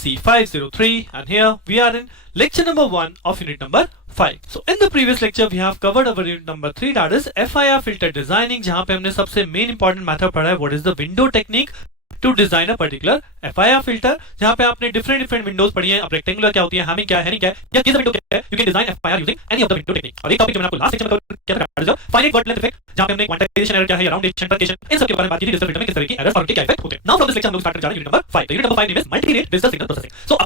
C503, and here we are in lecture number 1 of unit number 5. So in the previous lecture we have covered our unit number 3, that is FIR filter designing, जहां पे हमने सबसे main important method पढ़ा है what is the window technique to design a particular FIR filter, जहां पे आपने different windows पढ़ी हैं. अब rectangular क्या होती है, हैमिंग क्या है, नहीं क्या है, या किस window क्या है, you can design FIR using any of the window technique. और एक टॉपिक जो मैंने आपको लास्ट लेक्चर में कवर किया था finite word length effect, जहां पे हमने क्वांटाइजेशन एरर क्या है, राउंडेशन, ट्रंकेशन, इन सब के बारे में बात की थी. डिजिटल फिल्टर में किस तरह की एरर्स और उनके क्या इफेक्ट होते हैं. नाउ फ्रॉम दिस लेक्चर हम लोग स्टार्ट करने जा रहे हैं unit number 5. Unit number 5 name is multi rate digital signal processing. So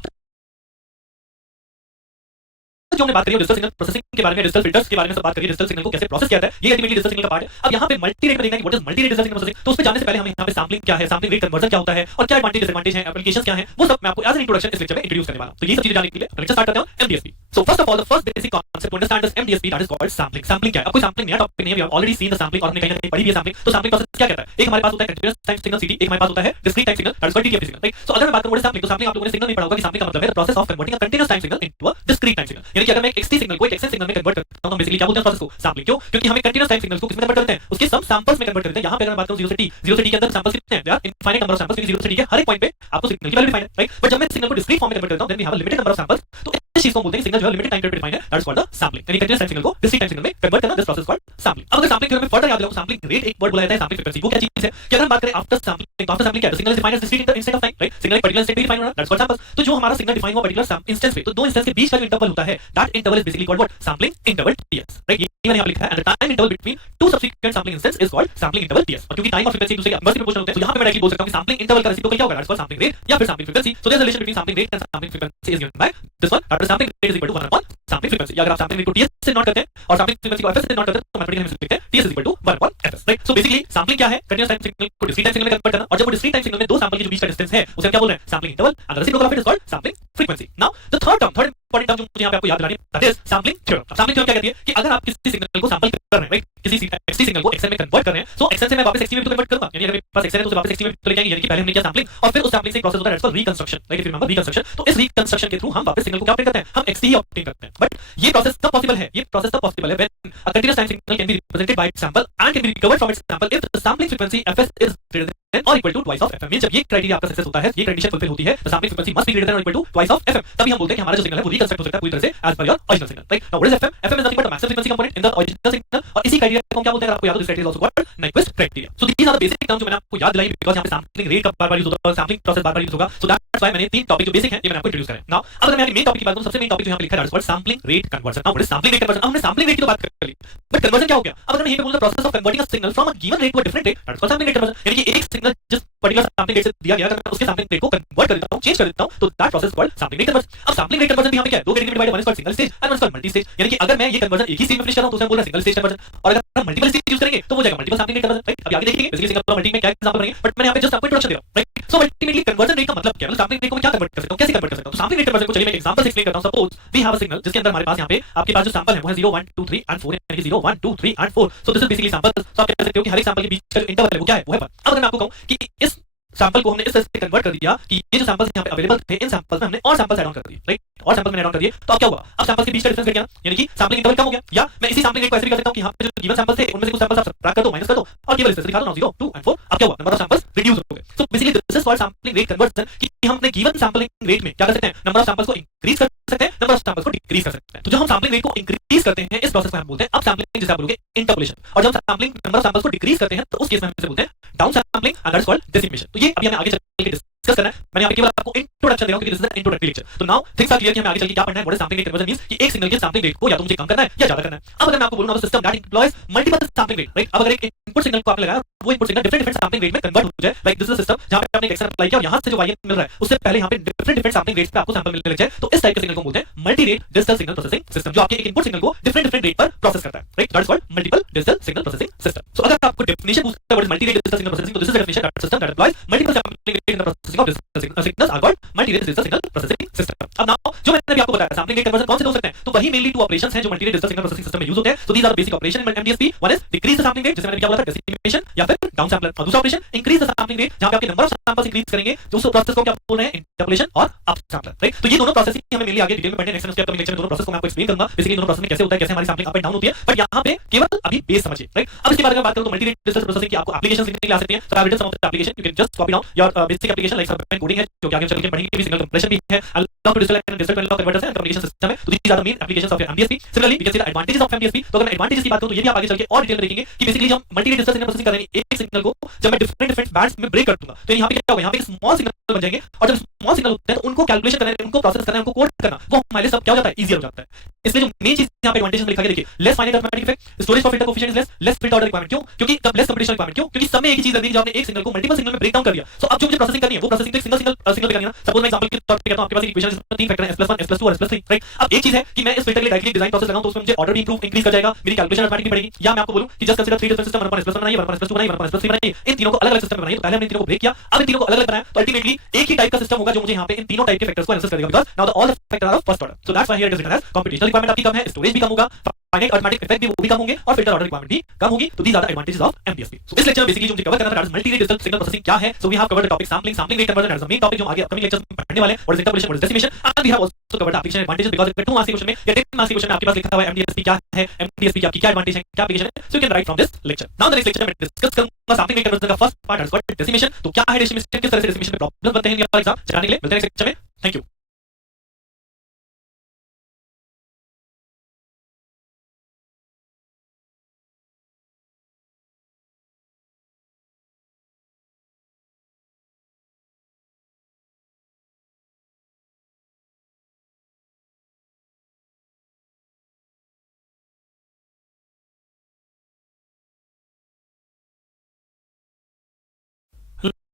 जो हमने बात करी है डिजिटल सिग्नल प्रोसेसिंग के बारे में, डिजिटल फिल्टर्स के बारे में सब बात करी, डिजिटल सिग्नल को कैसे प्रोसेस किया जाता है, ये अल्टीमेटली डिजिटल सिग्नल का पार्ट है. अब यहाँ पे मल्टी रेट में देखना है कि what is multi rate digital signal processing. तो उस पे जाने से पहले हमें यहाँ पे सैम्पलिंग क्या है, सैम्पलिंग रेट कन्वर्जन क्या होता है, और क्या एडवांटेज डिसएडवांटेज है, एप्लीकेशंस क्या है, वो सब मैं आपको एज एन इंट्रोडक्शन इस लेक्चर में इंट्रोड्यूस करने वाला हूं. तो ये सब चीजें जानने के लिए लेक्चर स्टार्ट करते हैं. MDSP. So first of all the first basic concept to understand this MDSP, that is called sampling. Sampling क्या है? अब कोई सैम्पलिंग नया टॉपिक नहीं है, we have already seen the sampling और हमने कहीं ना कहीं पढ़ी भी है सैम्पलिंग. तो सैम्पलिंग प्रोसेस क्या कहता है? एक हमारे पास होता है कंटीन्यूअस टाइम सिग्नल CD, एक हमारे पास होता है discrete time signal, that is called TTFT signal, right. So अगर मैं बात करूं सैम्पलिंग, तो सैम्पलिंग आप लोगों ने सिग्नल में पढ़ा होगा कि सैम्पलिंग का मतलब है the process of converting a continuous time signal into a discrete time signal. यानी कि अगर मैं एक XT सिग्नल को एक XN सिग्नल में कन्वर्ट करता हूं तो बेसिकली क्या बोलते हैं प्रोसेस को? सैम्पलिंग. क्यों? क्योंकि हमें कंटीन्यूअस टाइम सिग्नल को किसमें कन्वर्ट करते हैं? उसके सब सैंपल्स में कन्वर्ट करते हैं. यहां पे अगर मैं बात करूं 0 से T के अंदर सैंपल्स कितने हैं? यार इनफाइनाइट नंबर ऑफ सैंपल्स, क्योंकि 0 से T के हर एक पॉइंट पे आपको सिग्नल की वैल्यू डिफाइन है, राइट. बट जब मैं सिग्नल को डिस्क्रीट फॉर्म में कन्वर्ट करता हूं then we have a limited number of samples. तो इस चीज को बोलते हैं सिग्नल जो है लिमिटेड टाइम पीरियड पे डिफाइन है, that is called the sampling. यानी कंटीन्यूअस टाइम सिग्नल को डिस्क्रीट टाइम सिग्नल में कन्वर्ट करना, दिस प्रोसेस कॉल्ड सैम्पलिंग. अब अगर सैम्पलिंग के बारे में फर्दर याद रखो, सैम्पलिंग रेट एक वर्ड बोला जाता है, सैम्पलिंग फ्रीक्वेंसी वो क्या चीज है कि अगर हम बात करें आफ्टर सैम्पलिंग, तो आफ्टर सैम्पलिंग क्या है? Signal is defined as discrete instant of time, right. Signal एक पर्टिकुलर स्टेट पे डिफाइन हो रहा है, दैट्स कॉल्ड सैंपल्स. तो जो हमारा सिग्नल डिफाइन हुआ पर्टिकुलर इंस्टेंस पे, तो दो इंस्टेंस के बीच का जो इंटरवल होता है that interval is basically called what? Sampling interval TS, right. ये मैंने यहां लिखा है, and the time interval between two subsequent sampling instance is called sampling interval TS. और क्योंकि टाइम और फ्रीक्वेंसी एक दूसरे के इनवर्सली प्रोपोर्शनल होते हैं, तो यहां पे मैं डायरेक्टली बोल सकता हूं कि सैम्पलिंग इंटरवल का रेसिप्रोकल क्या होगा? दैट्स कॉल्ड सैम्पलिंग रेट या फिर sampling frequency. So there is a relation between sampling rate and sampling frequency is given by this one, that is sampling rate is equal to 1 upon sampling frequency. अगर आप sampling rate को TS से note करते हैं और sampling frequency को FS से note करते हैं तो मैथमेटिकली हम लिखते हैं TS is equal to 1 upon FS, right. So basically sampling क्या है? कंटीन्यूअस टाइम सिग्नल को डिस्क्रीट टाइम सिग्नल में कन्वर्ट करना, और जब वो डिस्क्रीट टाइम सिग्नल में दो सैंपल के जो बीच का डिस्टेंस है उसे हम क्या बोल रहे हैं? Sampling interval. And the reciprocal of it is called sampling frequency. Now the third important term जो मुझे यहां पे आपको याद दिलानी है, that is sampling theorem. Sampling theorem क्या कहती है कि अगर आप किसी सिग्नल को सैंपल कर रहे हैं, राइट, किसी XT सिग्नल को XN में कन्वर्ट कर रहे हैं, सो XN से मैं वापस XT में भी तो कन्वर्ट करूंगा. यानी अगर मेरे पास XN है तो उसे वापस XT में तो लेके आएंगे. यानी कि पहले हमने किया सैम्पलिंग और फिर उस सैम्पलिंग से एक प्रोसेस होता है that's called reconstruction, right. If you remember reconstruction, तो इस रिकंस्ट्रक्शन के थ्रू हम वापस सिग्नल को क्या ऑब्टेन करते हैं? हम XT ही ऑब्टेन करते हैं. बट ये प्रोसेस तब पॉसिबल है, ये प्रोसेस तब पॉसिबल है when a continuous time signal can be represented by its sample and can be recovered from its sample if the sampling frequency FS is greater than or equal to twice of FM. जब ये criteria आपका success होता है, ये condition fulfil होती है, the sampling frequency must be greater than or equal to twice of FM, तभी हम बोलते हैं कि हमारा जो सिग्नल है वो रिकंस्ट्रक्ट हो सकता है पूरी तरह से as per your original signal, right. Now what is FM? FM is nothing but a maximum frequency component in the original signal. और इसी क्राइटेरिया को हम क्या बोलते हैं? आपको याद हो, this criteria is also called Nyquist criteria. So these are the basic terms जो मैंने आपको याद दिलाई बिकॉज़ यहां पे सैम्पलिंग रेट का बार-बार यूज होगा, सैम्पलिंग प्रोसेस बार-बार यूज होगा. सो दैट्स व्हाई मैंने तीन टॉपिक जो बेसिक हैं ये मैंने आपको इंट्रोड्यूस करे. नाउ अब अगर मैं मेन टॉपिक की बात करूं, सबसे मेन टॉपिक जो यहां पे लिखा है that's called sampling rate conversion. Now what is sampling rate conversion? हमने सैम्पलिंग रेट की तो बात कर ली, बट कन्वर्जन क्या हो गया? अब अगर मैं यहीं पे बोलूं the process of converting a signal from a given rate to a different rate, that's called sampling rate conversion. यानी कि एक सिग्नल जिस पर्टिकुलर सैम्पलिंग रेट से दिया गया, अगर मैं उसके सैम्पलिंग रेट को कन्वर्ट कर देता हूं, चेंज कर देता हूं, तो that process called sampling rate conversion. अब सैम्पलिंग रेट कन्वर्जन भी यहां पे क्या है? दो कैटेगरी में डिवाइड है, one is called single stage and one is called multi stage. यानी कि अगर मैं ये कन्वर्जन एक ही स्टेज में फिनिश कर रहा हूं तो उसे हम बोल रहे हैं सिंगल स्टेज कन्वर्जन. और अगर हम मल्टीपल स्टेज यूज करेंगे तो वो जाएगा multiple sampling rate conversion, right. अब आगे देखेंगे बेसिकली सिंगल और मल्टी में क्या एग्जांपल बनेंगे, बट मैंने यहां पे जस्ट आपको इंट्रोडक्शन दे रहा हूं, right. So ultimately conversion rate का मतलब क्या है? मतलब सैम्पलिंग रेट को मैं क्या कन्वर्ट कर सकता हूं, कैसे कन्वर्ट कर सकता हूं? तो सैम्पलिंग रेट कन्वर्जन को चलिए मैं एग्जांपल से एक्सप्लेन करता हूं. Suppose we have a signal जिसके अंदर हमारे पास यहां पे आपके पास जो सैंपल है वो है 0 1 2 3 एंड 4, यानी कि 0 1 2 3 and 4. So this is basically sample. So आप कह सकते हो कि हर एक सैंपल के बीच का जो इंटरवल है वो क्या है? वो है 1. अब अगर मैं आपको कहूं कि इस सैंपल को हमने इस तरह से कन्वर्ट कर दिया कि ये जो सैंपल्स यहां पे अवेलेबल थे, इन सैंपल्स में हमने और सैंपल्स ऐड ऑन कर दिए, राइट. और सैंपल्स में ऐड ऑन कर दिए तो अब क्या हुआ? अब सैंपल्स के बीच का डिफरेंस घट गया, यानी कि सैंपलिंग इंटरवल कम हो गया. या मैं इसी सैंपलिंग रेट को ऐसे भी कर सकता हूं कि यहां पे जो गिवन सैंपल्स थे उनमें से कुछ सैंपल्स आप सबट्रैक्ट कर दो, माइनस कर दो और केवल इस तरह से दिखा दो, 0 2 एंड 4. अब क्या हुआ? नंबर ऑफ सैंपल्स रिड्यूस हो गए. So basically this is called sampling rate conversion कि हम अपने गिवन सैंपलिंग रेट में क्या कर सकते हैं? नंबर ऑफ सैंपल्स को इंक्रीज कर सकते हैं, नंबर ऑफ सैंपल्स को डिक्रीज कर सकते हैं. तो जब हम सैंपलिंग रेट को इंक्रीज करते हैं इस प्रोसेस को हम बोलते हैं अप सैंपलिंग, जिसे आप बोलोगे इंटरपोलेशन. और जब सैंपलिंग नंबर ऑफ सैंपल्स को डिक्रीज करते हैं तो उस केस में हम इसे बोलते हैं down sampling and that is called decimation. तो ये अभी हमें आगे चल के डिस्कस करना है. मैंने यहाँ पे केवल आपको इंट्रोडक्शन दे रहा हूं क्योंकि this is the introductory lecture. तो नाउ थिंग्स आर क्लियर कि हमें आगे चल के क्या पढ़ना है. What is sampling rate conversion means कि एक सिग्नल के सैंपलिंग रेट को या तो मुझे कम करना है या ज्यादा करना है. अब अगर मैं आपको बोलूं system that employs multiple sampling rate, right. अब अगर एक इनपुट सिग्नल को आपने लगाया वो input signal different sampling rate में कन्वर्ट हो जाए, लाइक दिस इज सिस्टम जहां पे आपने एक एक्शन अप्लाई किया और यहां से जो YN मिल रहा है उससे पहले यहां पे डिफरेंट सैंपलिंग रेट्स पे आपको सैंपल मिलने लग जाए, तो इस टाइप के सिग्नल को बोलते हैं multi rate digital signal processing system, जो आपके एक इनपुट सिग्नल को डिफरेंट रेट पर प्रोसेस करता है, right. That is called multiple digital signal processing system. So अगर आपको डेफिनेशन पूछता है what is multi rate digital signal processing, तो this is the definition that system that employs multiple sampling rate in the processing of digital signals are called multi rate digital signal processing system. अब now जो मैंने अभी आपको बताया sampling rate conversion कौन से हो सकते हैं, तो वही मेनली टू ऑपरेशंस हैं जो multi rate digital signal processing system में यूज होते हैं. So these are the basic operation in MDSP. One is decrease the sampling rate, जिसे मैंने क्या बोला था, डेसिमेशन या फिर डाउन सैंपलर. और दूसरा operation increase the sampling rate, जहां पे आपके नंबर ऑफ सैंपल्स इंक्रीज करेंगे, जो उस प्रोसेस को क्या बोल रहे हैं, इंटरपोलेशन और अप सैंपलर, राइट. तो ये दोनों प्रोसेस ही हमें मेनली आगे डिटेल में पढ़ने नेक्स्ट अपकमिंग लेक्चर में दोनों प्रोसेस को मैं आपको एक्सप्लेन करूंगा. बेसिकली दोनों प्रोसेस में कैसे होता है, कैसे हमारी सैंपलिंग अप एंड डाउन होती है, बट यहां पे केवल अभी बेस समझिए, राइट. अब इसके बारे में बात करूं तो मल्टी रेट डिजिटल प्रोसेसिंग की आपको एप्लीकेशंस लिखने के लिए आ सकती हैं. So I will some of the application, you can just copy down your basic application like sub coding है जो कि आगे चल के पढ़ेंगे, भी सिग्नल कंप्रेशन भी है, analog to digital and digital to analog converters है, कम्युनिकेशन सिस्टम है। तो these are the main applications of MDSP. Similarly we can see the advantages of MDSP. तो अगर मैं एडवांटेजेस की बात करूं तो ये भी आप आगे चल के और डिटेल में देखेंगे कि बेसिकली जब हम multi rate digital signal processing कर रहे हैं, एक सिग्नल को जब मैं डिफरेंट बैंड्स में ब्रेक कर दूंगा तो यहां पे क्या होगा, यहां पे एक स्मॉल सिग्नल बन जाएंगे, और जब स्मॉल सिग्नल होते हैं तो उनको कैलकुलेशन करना है, उनको प्रोसेस करना है, उनको कोड करना, वो हमारे लिए सब क्या हो जाता है, इजीियर हो जाता है। इसलिए जो मेन चीज यहां पे एडवांटेज में लिखा गया, देखिए less finite arithmetic effect, storage for filter coefficient is less filter order requirement. क्यों? क्योंकि तब लेस कंप्यूटेशनल रिक्वायरमेंट। क्यों? क्योंकि सब में एक ही चीज लगती है, जो आपने एक सिग्नल को मल्टीपल सिग्नल में ब्रेक डाउन कर दिया। सो अब जो मुझे प्रोसेसिंग करनी है वो प्रोसेसिंग तो एक सिंगल सिग्नल पे करनी है ना। सपोज मैं एग्जांपल के तौर पे कहता हूं, आपके पास एक इक्वेशन है जिसमें तीन फैक्टर हैं, s+1 s+2 और s+3, राइट। अब एक चीज है कि मैं इस फिल्टर के लिए डायरेक्टली डिजाइन प्रोसेस लगाऊं तो उसमें मुझे ऑर्डर भी इंक्रीज कर जाएगा, मेरी कैलकुलेशन ऑटोमेटिक भी बढ़ेगी। या मैं आपको बोलूं कि just consider three different system, 1 s+1 बनाइए, 1 s+2 बनाइए, 1 s+3 बनाइए, इन तीनों को अलग-अलग सिस्टम में बनाइए। तो पहले हमने इन तीनों को ब्रेक किया, अब इन तीनों को अलग-अलग बनाया, तो अल्टीमेटली एक ही टाइप का सिस्टम होगा जो मुझे यहां पे इन तीनों टाइप के फैक्टर्स को एनालाइज करेगा, because now the all the factor are of first order. So that's why here it is written as computational requirement आपकी कम है, स्टोरेज भी कम होगा, फाइनाइट अरिथमेटिक इफेक्ट भी वो भी कम होंगे, और फिल्टर ऑर्डर रिक्वायरमेंट भी कम होगी। तो these are the advantages of MDSP. So इस लेक्चर में बेसिकली जो मुझे कवर करना था that is multi rate digital signal processing क्या है। So we have covered the topic sampling rate conversion, that is the main topic जो आगे अपकमिंग लेक्चर्स में पढ़ने वाले हैं। What is interpolation, what is decimation, and we have also covered the application advantages, because it two marks के question में या 10 marks के क्वेश्चन में आपके पास लिखा हुआ है एमडीएसपी क्या है, एमडीएसपी की आपकी क्या एडवांटेज है, क्या एप्लीकेशन है। So you can write from this lecture. Now the next lecture में डिस्कस करूंगा सैंपलिंग रेट कन्वर्जन का first part, that is what decimation. तो क्या है डेसिमेशन, किस तरह से डेसिमेशन में प्रॉब्लम बनते हैं इन एग्जाम जानने के लिए मिलते हैं नेक्स्ट लेक्चर में। Thank you.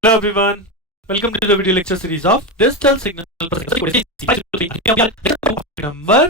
Hello everyone, welcome to the video lecture series of digital signal processing number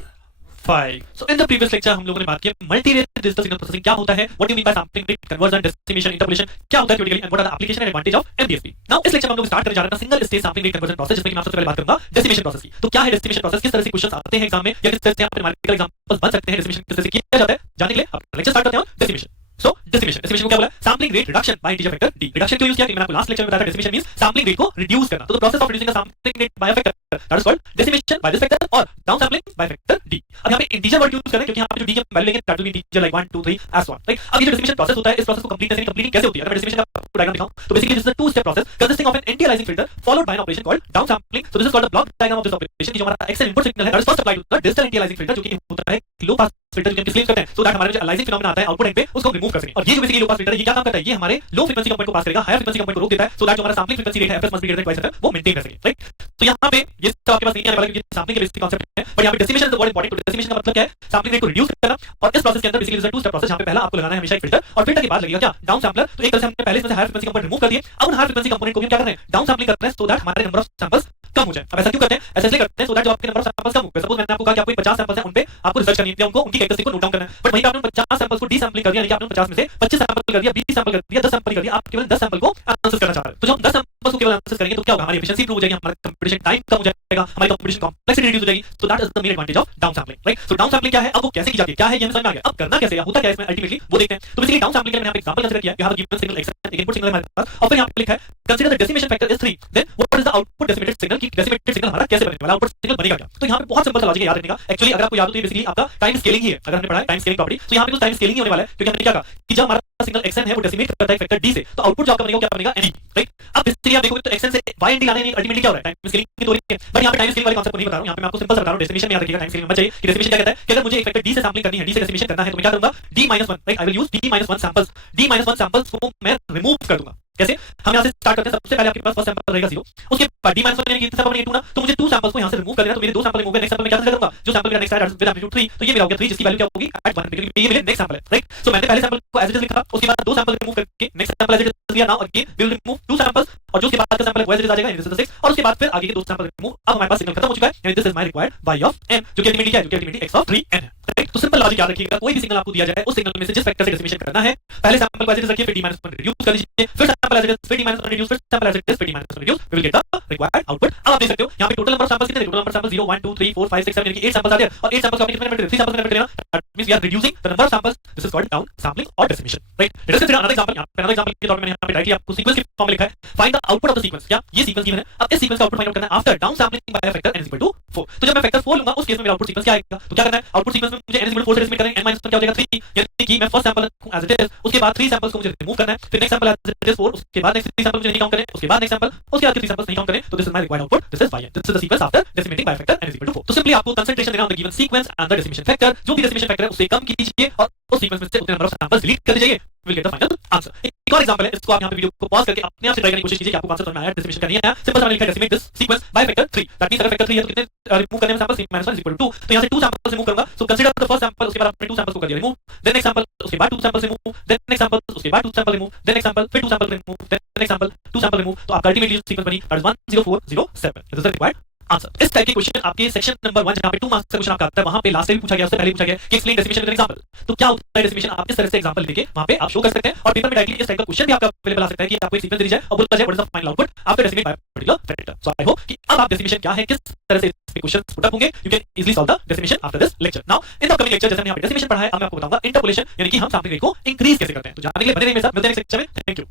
5. So in the previous lecture हम लोगों ने बात की multi rate digital signal processing क्या होता है, what do you mean by sampling rate conversion, decimation, interpolation क्या होता है theoretically, and what are the application and advantage of MDSP. Now इस लेक्चर में हम लोग स्टार्ट करने जा रहे हैं single stage sampling rate conversion process, जिसमें मैं सबसे पहले बात करूंगा डेसिमेशन प्रोसेस की। तो क्या है डेसिमेशन प्रोसेस, किस तरह से क्वेश्चंस आते हैं एग्जाम में, या किस तरह से आप न्यूमेरिकल एग्जांपल्स बन सकते हैं, डेसिमेशन किस तरह से किया जाता है, जानने के लिए अब लेक्चर स्टार्ट करते हैं। डेसिमेशन, सो डेसिमेशन को क्या बोला, sampling rate reduction by integer factor D. Reduction क्यों यूज किया, मैंने आपको लास्ट लेक्चर में बताया था डेसिमेशन मींस सैंपलिंग रेट को रिड्यूस करना। तो the process of reducing the sampling rate by a factor that is called decimation by this factor और down sampling by factor D. अब यहां पे इंटीजर वर्ड यूज कर रहे हैं क्योंकि यहां पे जो डी की वैल्यू लेंगे that will be integer like 1 2 3 S 1, right. अब ये जो डेसिमेशन प्रोसेस होता है, इस प्रोसेस को कंप्लीट कैसे होती है, अगर मैं डेसिमेशन का डायग्राम दिखाऊं तो basically this is a two step process consisting of an anti aliasing filter followed by an operation called down sampling. So this is called the block diagram of this operation, जो हमारा XL input signal है that is first applied to the digital anti aliasing filter, जो कि होता है लो pass filter, जो हम claim करते हैं सो दैट हमारे जो अलाइजिंग फिनोमेना आता है आउटपुट एंड पे उसको रिमूव कर सकें। और ये जो बेसिकली लो पास फिल्टर है ये क्या काम करता है, ये हमारे लो फ्रीक्वेंसी कंपोनेंट को पास करेगा, हायर फ्रीक्वेंसी कंपोनेंट को रोक देता है, सो दैट जो हमारा सैंपलिंग फ्रीक्वेंसी रेट है FS must be greater then twice वो मेंटेन कर सके, राइट। तो यहां पे ये सब आपके पास नहीं आने वाला क्योंकि सैंपलिंग के बेसिक कांसेप्ट है, पर यहां पे decimation is the word important. तो डेसिमेशन का मतलब क्या है, सैंपलिंग रेट को रिड्यूस करना, और इस प्रोसेस के अंदर basically is a two step process, जहां पे पहला आपको लगाना है हमेशा एक फिल्टर, और फिल्टर के बाद लगेगा क्या, डाउन सैंपलर। तो एक तरह से हमने पहले इसमें से हायर फ्रीक्वेंसी कंपोनेंट रिमूव कर दिए, अब उन हायर फ्रीक्वेंसी कंपोनेंट को हम क्या कर रहे हैं, डाउन सैंपलिंग कर रहे हैं, सो दैट हमारे नंबर ऑफ सैंपल्स कम हो जाए। अब ऐसा क्यों करते हैं, ऐसा इसलिए करते हैं सो दैट जो आपके नंबर ऑफ सैंपल्स कम हो गए, सपोज मैंने आपको कहा कि आपको 50 सैंपल्स हैं, उन पे आपको रिसर्च करनी है, उनको उनकी कैरेक्टरिस्टिक को नोट डाउन करना है, बट वहीं पे आपने 50 सैंपल्स को डी सैंपलिंग कर दिया, यानी कि आपने 50 में से 25 सैंपल कर दिया, 20 सैंपल कर दिया, 10 सैंपल कर दिया, आप केवल 10 सैंपल को एनालिसिस करना चाह रहे हैं। तो जब हम 10 सैंपल्स को केवल एनालिसिस करेंगे तो क्या होगा, हमारी एफिशिएंसी इंप्रूव हो जाएगी, हमारा कंप्यूटेशन टाइम कम हो जाएगा, हमारी कंप्यूटेशन कॉम्प्लेक्सिटी रिड्यूस हो जाएगी। सो that is the main advantage of down sampling, right. So down sampling क्या है, अब वो कैसे की जाती है, क्या है ये हमें समझ में आ गया। अब करना कैसे है, होता क्या है इसमें अल्टीमेटली वो देखते हैं। तो बेसिकली डाउन सैंपलिंग के लिए मैंने यहां पे एग्जांपल कंसीडर किया, you have a given signal x एक इनपुट सिग्नल हमारे पास, और फिर यहां पे लिखा है consider the decimation factor is 3, then what is the output decimated signal, की डेसिमेटेड सिग्नल हमारा कैसे बनेगा, आउटपुट सिग्नल बनेगा क्या। तो यहां पे बहुत सिंपल सा लॉजिक है याद रखने का। एक्चुअली अगर आपको याद हो तो ये बेसिकली आपका टाइम स्केलिंग ही है, अगर हमने पढ़ा है टाइम स्केलिंग प्रॉपर्टी, तो यहां पे कुछ टाइम स्केलिंग ही होने वाला है, क्योंकि हमने क्या कहा कि जब हमारा सिग्नल xn है वो डेसिमेट करता है फैक्टर d से, तो आउटपुट जो आपका बनेगा क्या बनेगा nd, राइट। अब बेसिकली आप देखोगे तो xn से ynd लाने नहीं, अल्टीमेटली क्या हो रहा है, टाइम स्केलिंग की तो नहीं है, बट यहां पे टाइम स्केलिंग वाले कांसेप्ट को नहीं बता रहा हूं, यहां पे मैं आपको सिंपल सा बता रहा हूं, डेसिमेशन में याद रखिएगा, टाइम स्केलिंग में चाहिए कि डेसिमेशन क्या कहता है कि अगर मुझे एक फैक्टर d से सैंपलिंग करनी है, d से डेसिमेशन करना है, तो मैं क्या करूंगा, d-1, right. I will use d-1 samples, d-1 samples को मैं रिमूव कर दूंगा। कैसे, हम यहां से स्टार्ट करते हैं, सबसे पहले आपके पास फर्स्ट सैंपल रहेगा 0, उसके बाद d-1 यानी कि सैंपल बनेगा 2 ना, तो मुझे 2 सैंपल्स को यहां से रिमूव कर लेना, तो मेरे 2 सैंपल रिमूव हो गए, नेक्स्ट सैंपल में क्या करूंगा, जो सैंपल मेरा नेक्स्ट है विद एम्पलीट्यूड 3, तो ये मेरा हो गया 3, जिसकी वैल्यू क्या होगी एट 1, क्योंकि ये मेरे नेक्स्ट सैंपल है, राइट। सो मैंने पहले सैंपल को एज इट इज लिखा, उसके बाद 2 सैंपल रिमूव करके next sample as it is दिया, now again we will remove 2 samples, और जो उसके बाद का सैंपल है वो एज इट इज आ जाएगा, दिस इज 6, और उसके बाद फिर आगे के 2 सैंपल रिमूव। अब हमारे पास सिग्नल खत्म हो चुका है, यानी this is my required y of n, जो कि अल्टीमेटली क्या है, जो कि अल्टीमेटली x ऑफ 3n है, राइट। तो सिंपल लॉजिक याद रखिएगा, कोई भी सिग्नल आपको दिया जाए उस सिग्नल में से जिस फैक्टर से डेसिमेशन करना है, पहले सैंपल को एज इट इज रखिए, फिर d-1 रिड्यूस कर लीजिए, फिर सैंपल एज इट इज, फिर d-1 रिड्यूस, फिर सैंपल एज इट इज, फिर d-1 reduce, we will get the required output. अब आप देख सकते हो यहां पे टोटल नंबर ऑफ सैंपल्स कितने, टोटल नंबर ऑफ सैंपल्स 0 1 2 3 4 5 6 7 यानी कि 8 सैंपल्स आते हैं, और 8 सैंपल्स को आपने कितने मिनट में 3 सैंपल्स में लेना, that means we are reducing the number of samples, this is called down sampling और decimation, right. Let us consider another example, another example के तौर पे मैंने यहां पे डायरेक्टली आपको सीक्वेंस के फॉर्म में लिखा है, find the output of the sequence, क्या ये सीक्वेंस गिवन है, अब इस सीक्वेंस का आउटपुट फाइंड आउट करना है after down sampling by factor n = 4। तो जब मैं फैक्टर 4 लूंगा उस केस में मेरा आउटपुट सीक्वेंस क्या आएगा? तो क्या करना है, आउटपुट सीक्वेंस में मुझे n 4 से डेसिमेट करना है, n 1 क्या हो जाएगा 3, यानी कि मैं फर्स्ट सैंपल रखूं एज इट इज, उसके बाद 3 सैंपल्स को मुझे रिमूव करना है, फिर next sample as it is 4, उसके बाद नेक्स्ट 3 सैंपल मुझे नहीं काउंट करने, उसके बाद नेक्स्ट सैंपल, उसके बाद 3 सैंपल्स नहीं काउंट करने, तो this is my required output, this is yn, this is the sequence after decimating by factor n 4। तो सिंपली आपको कंसंट्रेशन देना on the given sequence and the decimation factor, जो भी डेसिमेशन फैक्टर है उसे कम कीजिए और उस सीक्वेंस में से उतने नंबर ऑफ सैंपल्स डिलीट कर दीजिए, will get the final answer. एक और एग्जांपल है, इसको आप यहां पे वीडियो को पॉज करके अपने आप से ट्राई करने की कोशिश कीजिए कि आपको कॉन्सेप्ट समझ में आया, डेसिमेशन करनी है। सिंपल सा मैंने लिखा है decimate this sequence bye factor 3, that means अगर फैक्टर 3 है तो कितने रिमूव करने में सैंपल्स -1 इज इक्वल टू 2, तो यहां से 2 सैंपल्स रिमूव करूंगा, so consider the first sample, उसके बाद आपने 2 सैंपल्स को कर दिया रिमूव, देन नेक्स्ट सैंपल, उसके बाद 2 samples remove, then next sample, उसके बाद 2 sample remove, then next sample, फिर 2 sample remove, then next sample, 2 sample remove, तो आपका अल्टीमेटली जो सीक्वेंस बनी that is 10407, this is the required answer. इस टाइप के क्वेश्चन आपके सेक्शन नंबर 1 जहां पे 2 मार्क्स का क्वेश्चन आपका आता है, वहां पे लास्ट टाइम पूछा गया, उससे पहले पूछा गया कि explain decimation with an example. तो क्या होता है डेसिमेशन, आप इस तरह से एग्जांपल देके वहां पे आप शो कर सकते हैं और पेपर में डायरेक्टली इस टाइप का क्वेश्चन भी आपका अवेलेबल आ सकता है कि आपको एक सीक्वेंस दे दी जाए और बोला जाए what is the final output after decimate by particular factor. So I hope कि अब आप डेसिमेशन क्या है, किस तरह से इसके क्वेश्चंस पुट अप होंगे, you can easily solve the decimation after this lecture. Now in the coming lecture, जैसे हमने यहां पे डेसिमेशन पढ़ा है, अब मैं आपको बताऊंगा इंटरपोलेशन, यानी कि हम सैंपलिंग रेट को इंक्रीज कैसे करते हैं। तो जानने के लिए बने रहिए मेरे साथ, मिलते हैं नेक्स्ट लेक्चर में, thank you.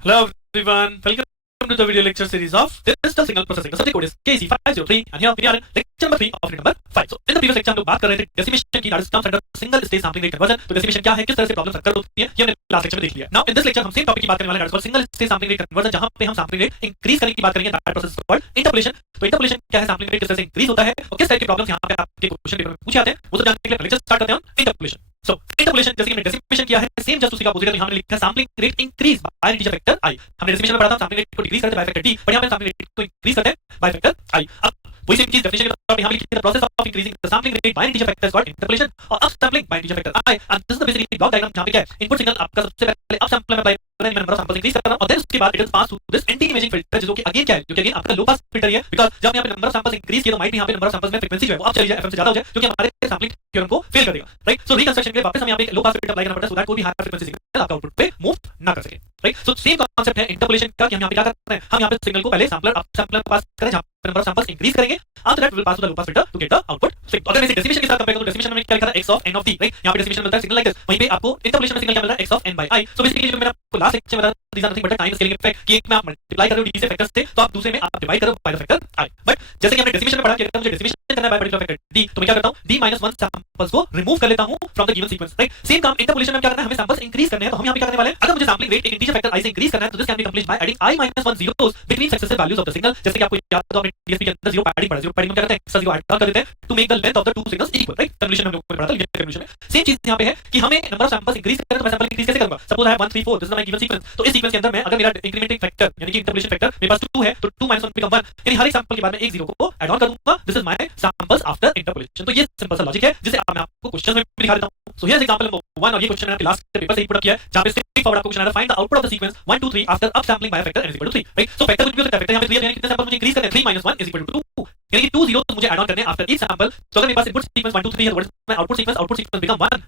Hello everyone, welcome to the video lecture series of digital signal processing. The subject code is KC503 and here we are in lecture number 3 of unit number 5. So in the previous lecture हम लोग बात कर रहे थे decimation की, that is comes under single stage sampling rate conversion। तो decimation क्या है, किस तरह से प्रॉब्लम अकर होती है, ये हमने लास्ट लेक्चर में देख लिया। नाउ इन दिस लेक्चर हम सेम टॉपिक की बात करने वाले हैं, that is called single stage sampling rate conversion, जहां पे हम सैंपलिंग रेट इंक्रीज करने की बात करेंगे, that process is called interpolation। तो इंटरपोलेशन क्या है, सैंपलिंग रेट किस तरह से इंक्रीज होता है और किस टाइप के प्रॉब्लम्स यहां पे आपके क्वेश्चन पेपर में पूछे जाते हैं, वो सब जानने के लिए लेक्चर स्टार्ट करते हैं इंटरपोलेशन। सो इंटरपोलेशन जैसे कि हमने डेसिमेशन किया है, सेम जस्ट उसी का अपोजिट है, यहां हमने लिखा है sampling rate increase by integer factor i। हमने डेसिमेशन में पढ़ा था सैंपलिंग रेट को डिक्रीज करते हैं बाय फैक्टर d, पर यहां पे सैंपलिंग रेट को इंक्रीज करते हैं बाय फैक्टर i। अब वही सेम चीज डेफिनेशन के तौर पे यहां पे लिखी है, the process of increasing the sampling rate by integer factor is called interpolation और up sampling by integer factor i, and this is the basic block diagram जहां पे क्या है, इनपुट सिग्नल आपका सबसे पहले अप सैंपल में अप्लाई कर रहे हैं, नंबर ऑफ सैंपल्स इंक्रीज कर रहा हूं और देन उसके बाद it is pass through this anti imaging filter, जो कि अगेन क्या है, जो कि अगेन आपका लो पास फिल्टर ही है, बिकॉज़ जब यहां पे नंबर ऑफ सैंपल्स इंक्रीज किए तो माइट भी यहां पे नंबर ऑफ सैंपल्स में फ्रीक्वेंसी जो है वो अब चली जाए, एफएम से ज्यादा हो जाए, जो कि हमारे सैंपलिंग थ्योरम को फेल कर देगा, राइट। सो रिकंस्ट्रक्शन के लिए वापस हम यहां पे लो पास फिल्टर अप्लाई करना पड़ता है, सो दैट कोई भी हाई फ्रीक्वेंसी सिग्नल आपका आउटपुट पे मूव ना कर सके, राइट। सो सेम कांसेप्ट है इंटरपोलेशन का कि हम यहां पे क्या करते हैं, हम यहां पे सिग्नल को पहले सैंपलर अप सैंपलर पास करें, जहां पे नंबर ऑफ सैंपल्स इंक्रीज करेंगे, after that will pass to the low pass filter to get the output signal. अगर मैं इसे डेसिमेशन के साथ कंपेयर करूं, डेसिमेशन में क्या लिखा था x of n of t, right. यहां पे डेसिमेशन मिलता है सिग्नल लाइक दिस, वहीं पे आपको इंटरपोलेशन में सिग्नल क्या मिलता है x of n by i। So basically जो मैंने आपको लास्ट लेक्चर में बताया, these are nothing but time scaling effect, कि एक में आप मल्टीप्लाई कर रहे हो d से फैक्टर्स से, तो आप दूसरे में आप डिवाइड करो by the factor i। But जैसे कि हमने डेसिमेशन में पढ़ा कि अगर मुझे डेसिमेशन करना है बाय पर्टिकुलर फैक्टर d, तो मैं क्या करता हूं, d -1 सैंपल्स को रिमूव कर लेता हूं from the given sequence, right. Same काम इंटरपोलेशन में क्या करना है, हमें सैंपल्स इंक्रीज करने हैं, तो हम यहां पे क्या करने वाले हैं, अगर मुझे सैंपलिंग रेट एक इंटीजर फैक्टर i से इंक्रीज करना है, तो this can be complete by adding i -1 zeros between successive values of the signal. जैसे कि आपको याद हो, हमने डीएसपी के अंदर जीरो पैडिंग पढ़ा, जीरो पैडिंग में क्या करते हैं, एक्स्ट्रा जीरो ऐड कर देते हैं to make the length of the two signals equal, right. Convolution में हम लोगों ने पढ़ा था, लिनियर कन्वोल्यूशन में सेम चीज यहां पे है कि हमें नंबर ऑफ सैंपल्स इंक्रीज करना है, तो मैं सैंपल इंक्रीज कैसे करूंगा, suppose I have 1 3 4, this is my given sequence, तो इस सीक्वेंस के अंदर मैं अगर मेरा इंक्रीमेंटिंग फैक्टर यानी कि इंटरपोलेशन फैक्टर मेरे पास 2 है, तो 2 - 1 बिकम 1, यानी हर एक सैंपल के बाद में एक जीरो को ऐड ऑन कर दूंगा, this is my samples after interpolation. तो ये सिंपल सा लॉजिक है जिसे मैं आपको क्वेश्चन में भी दिखा देता हूं। सो हियर इज एग्जांपल नंबर 1, और ये क्वेश्चन मैंने लास्ट पेपर से ही पुट अप किया है, जहां पे स्ट्रेट फॉरवर्ड आपको क्वेश्चन आया, find the output of the sequence 1 2 3 after up sampling by factor n = 3, right. So factor कुछ भी हो सकता है, फैक्टर यहां पे 3 है, यानी कितने सैंपल मुझे इंक्रीज करने हैं, 3 - 1 = 2, यानी कि 2 जीरो मुझे ऐड ऑन करने हैं आफ्टर ईच सैंपल। तो अगर मेरे पास इनपुट सीक्वेंस 1 2 3 है, तो what is my output sequence become 1,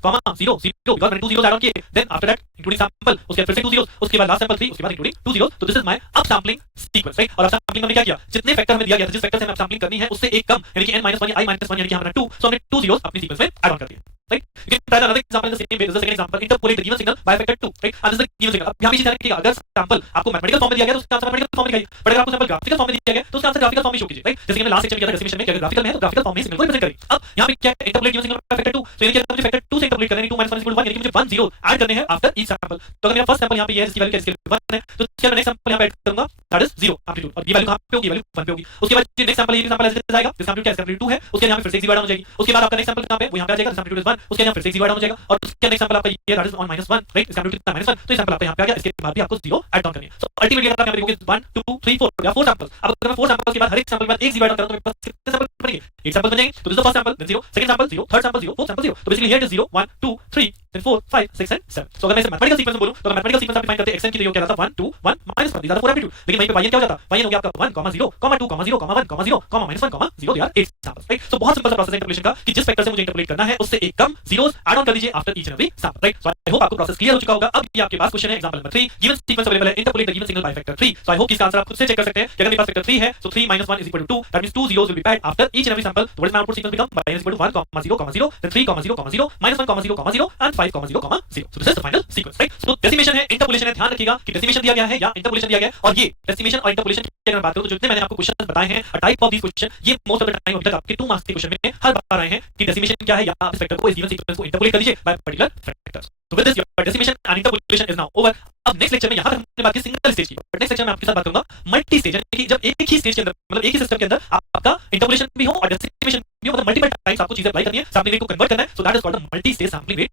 0 0, because मैंने 2 जीरोस ऐड ऑन किए, then after that including sample, उसके बाद फिर से 2 जीरोस, उसके बाद लास्ट सैंपल 3, उसके बाद इंक्लूडिंग 2 जीरोस, तो this is my up sampling sequence, right. और अप सैंपलिंग हमने क्या किया, जितने फैक्टर हमें दिया गया था, जिस फैक्टर से हमें अप सैंपलिंग करनी है उससे एक कम, यानी कि n - 1 या i - 1, यानी कि हमारा 2, सो हमने 2 जीरोस अपनी सीक्वेंस में ऐड ऑन कर दिए, right. You can try another example in the same way, this is the second example, interpolate the given signal by factor 2, right, and this is the given signal. अब यहां पे चीज है कि अगर सैंपल आपको मैथमेटिकल फॉर्म में दिया गया तो उसका आंसर मैथमेटिकल फॉर्म में दिखाइए, बट अगर आपको सैंपल ग्राफिकल फॉर्म में दिया गया तो उसका आंसर ग्राफिकल फॉर्म में शो कीजिए, राइट। जैसे कि हमने लास्ट लेक्चर में किया था डेसिमेशन में, कि अगर ग्राफिकल में है तो ग्राफिकल फॉर्म में सिग्नल को रिप्रेजेंट करें। अब यहां पे क्या है, interpolate given signal by factor 2, तो यानी कि मुझे फैक्टर 2 से इंटरपोलेट करना है, 2 - 1 = 1, यानी कि मुझे 1 0 ऐड करने हैं आफ्टर ईच सैंपल। तो अगर मेरा फर्स्ट सैंपल यहां पे ये है, इसकी वैल्यू क्या है, इसकी 1 है, तो इसके बाद नेक्स्ट सैंपल यहां पे ऐड करूंगा, दैट इज 0 एम्पलीट्यूड, और ये वैल्यू कहां पे होगी, वैल्यू 1 पे होगी। उसके बाद जो नेक्स्ट सैंपल, ये सैंपल ऐसे जाएगा, दिस एम्पलीट्यूड क्या है, एम्पलीट्यूड 2 है, उसके यहां पे फिर से 0 ऐड हो जाएगी। उसके बाद आपका नेक्स्ट सैंपल कहां पे, वो यहां पे आ जाएगा, दिस एम्पलीट्यूड इज 1, उसके यहां फिर से 0 ऐड हो जाएगा, और उसके नेक्स्ट सैंपल आपका ये दैट इज ऑन -1, राइट। इसका एम्पलीट्यूड कितना -1, तो ये सैंपल आपका यहां पे आ गया, इसके बाद भी आपको 0 ऐड ऑन करनी है। सो अल्टीमेटली अगर आप यहां पे देखोगे 1 2 3 4 या 4 सैंपल्स, अब अगर मैं 4 सैंपल्स के बाद हर एक सैंपल के बाद एक 0 ऐड ऑन करूं तो मेरे पास कितने सैंपल बनेंगे, 8 सैंपल बन जाएंगे। तो this is the first sample, then 0, second sample 0, third sample 0, fourth sample 0, तो basically here it is 0 1 2 3 then 4 5 6 and 7। सो अगर मैं इसे मैथमेटिकल सीक्वेंस में बोलूं, तो अगर मैथमेटिकल सीक्वेंस आप डिफाइन करते हैं xn की, तो ये क्या रहता 1 2 1 -1, these are the 4 एम्पलीट्यूड, लेकिन वहीं पे yn क्या हो जाता, yn हो गया आपका 1 0 0 2 0 1 0 -1 0, दे आर 8 सैंपल्स, राइट। सो बहुत सिंपल सा प्रोसेस है इंटरपोलेशन का, कि जिस फैक्टर से मुझे इंटरपोलेट करना है उससे एक कम जीरोस ऐड ऑन कर दीजिए after each and every sample, right. So I hope आपको प्रोसेस क्लियर हो चुका होगा। अब ये आपके पास क्वेश्चन है example number 3, given sequence available है, interpolate the given signal by factor 3। So I hope इसका आंसर आप खुद से चेक कर सकते हैं कि अगर मेरे पास फैक्टर 3 है, so 3 - 1 = 2, that means 2 zeros will be added after each and every sample, what is my output sequence become? Y is equal to 1, 0, 0, then 3, 0, 0, minus 1, 0, 0, and 5, 0, 0. So this is the final sequence, right? So decimation है, interpolation है, ध्यान रखिएगा कि decimation दिया गया है या interpolation दिया गया है, और ये decimation और interpolation की अगर बात करूं तो जितने मैंने आपको क्वेश्चन बताए हैं, a type of these question, ये most of the time अभी तक आपके 2 मार्क्स के क्वेश्चन में हर बार आए हैं कि decimation क्या है, या आप इस वेक्टर को, इस given sequence को interpolate कर दीजिए by particular factors. So with this your decimation and interpolation is now over. अब नेक्स्ट लेक्चर में यहां तक हमने बात की सिंगल स्टेज की, बट नेक्स्ट लेक्चर में आपके साथ बात करूंगा मल्टी स्टेज, यानी कि जब एक ही स्टेज के अंदर, मतलब एक ही सिस्टम के अंदर आपका इंटरपोलेशन भी हो और डेसिमेशन भी हो, मतलब मल्टीपल टाइम्स आपको चीजें अप्लाई करनी है, सैंपलिंग रेट को कन्वर्ट करना है, so that is called the multi stage sampling rate.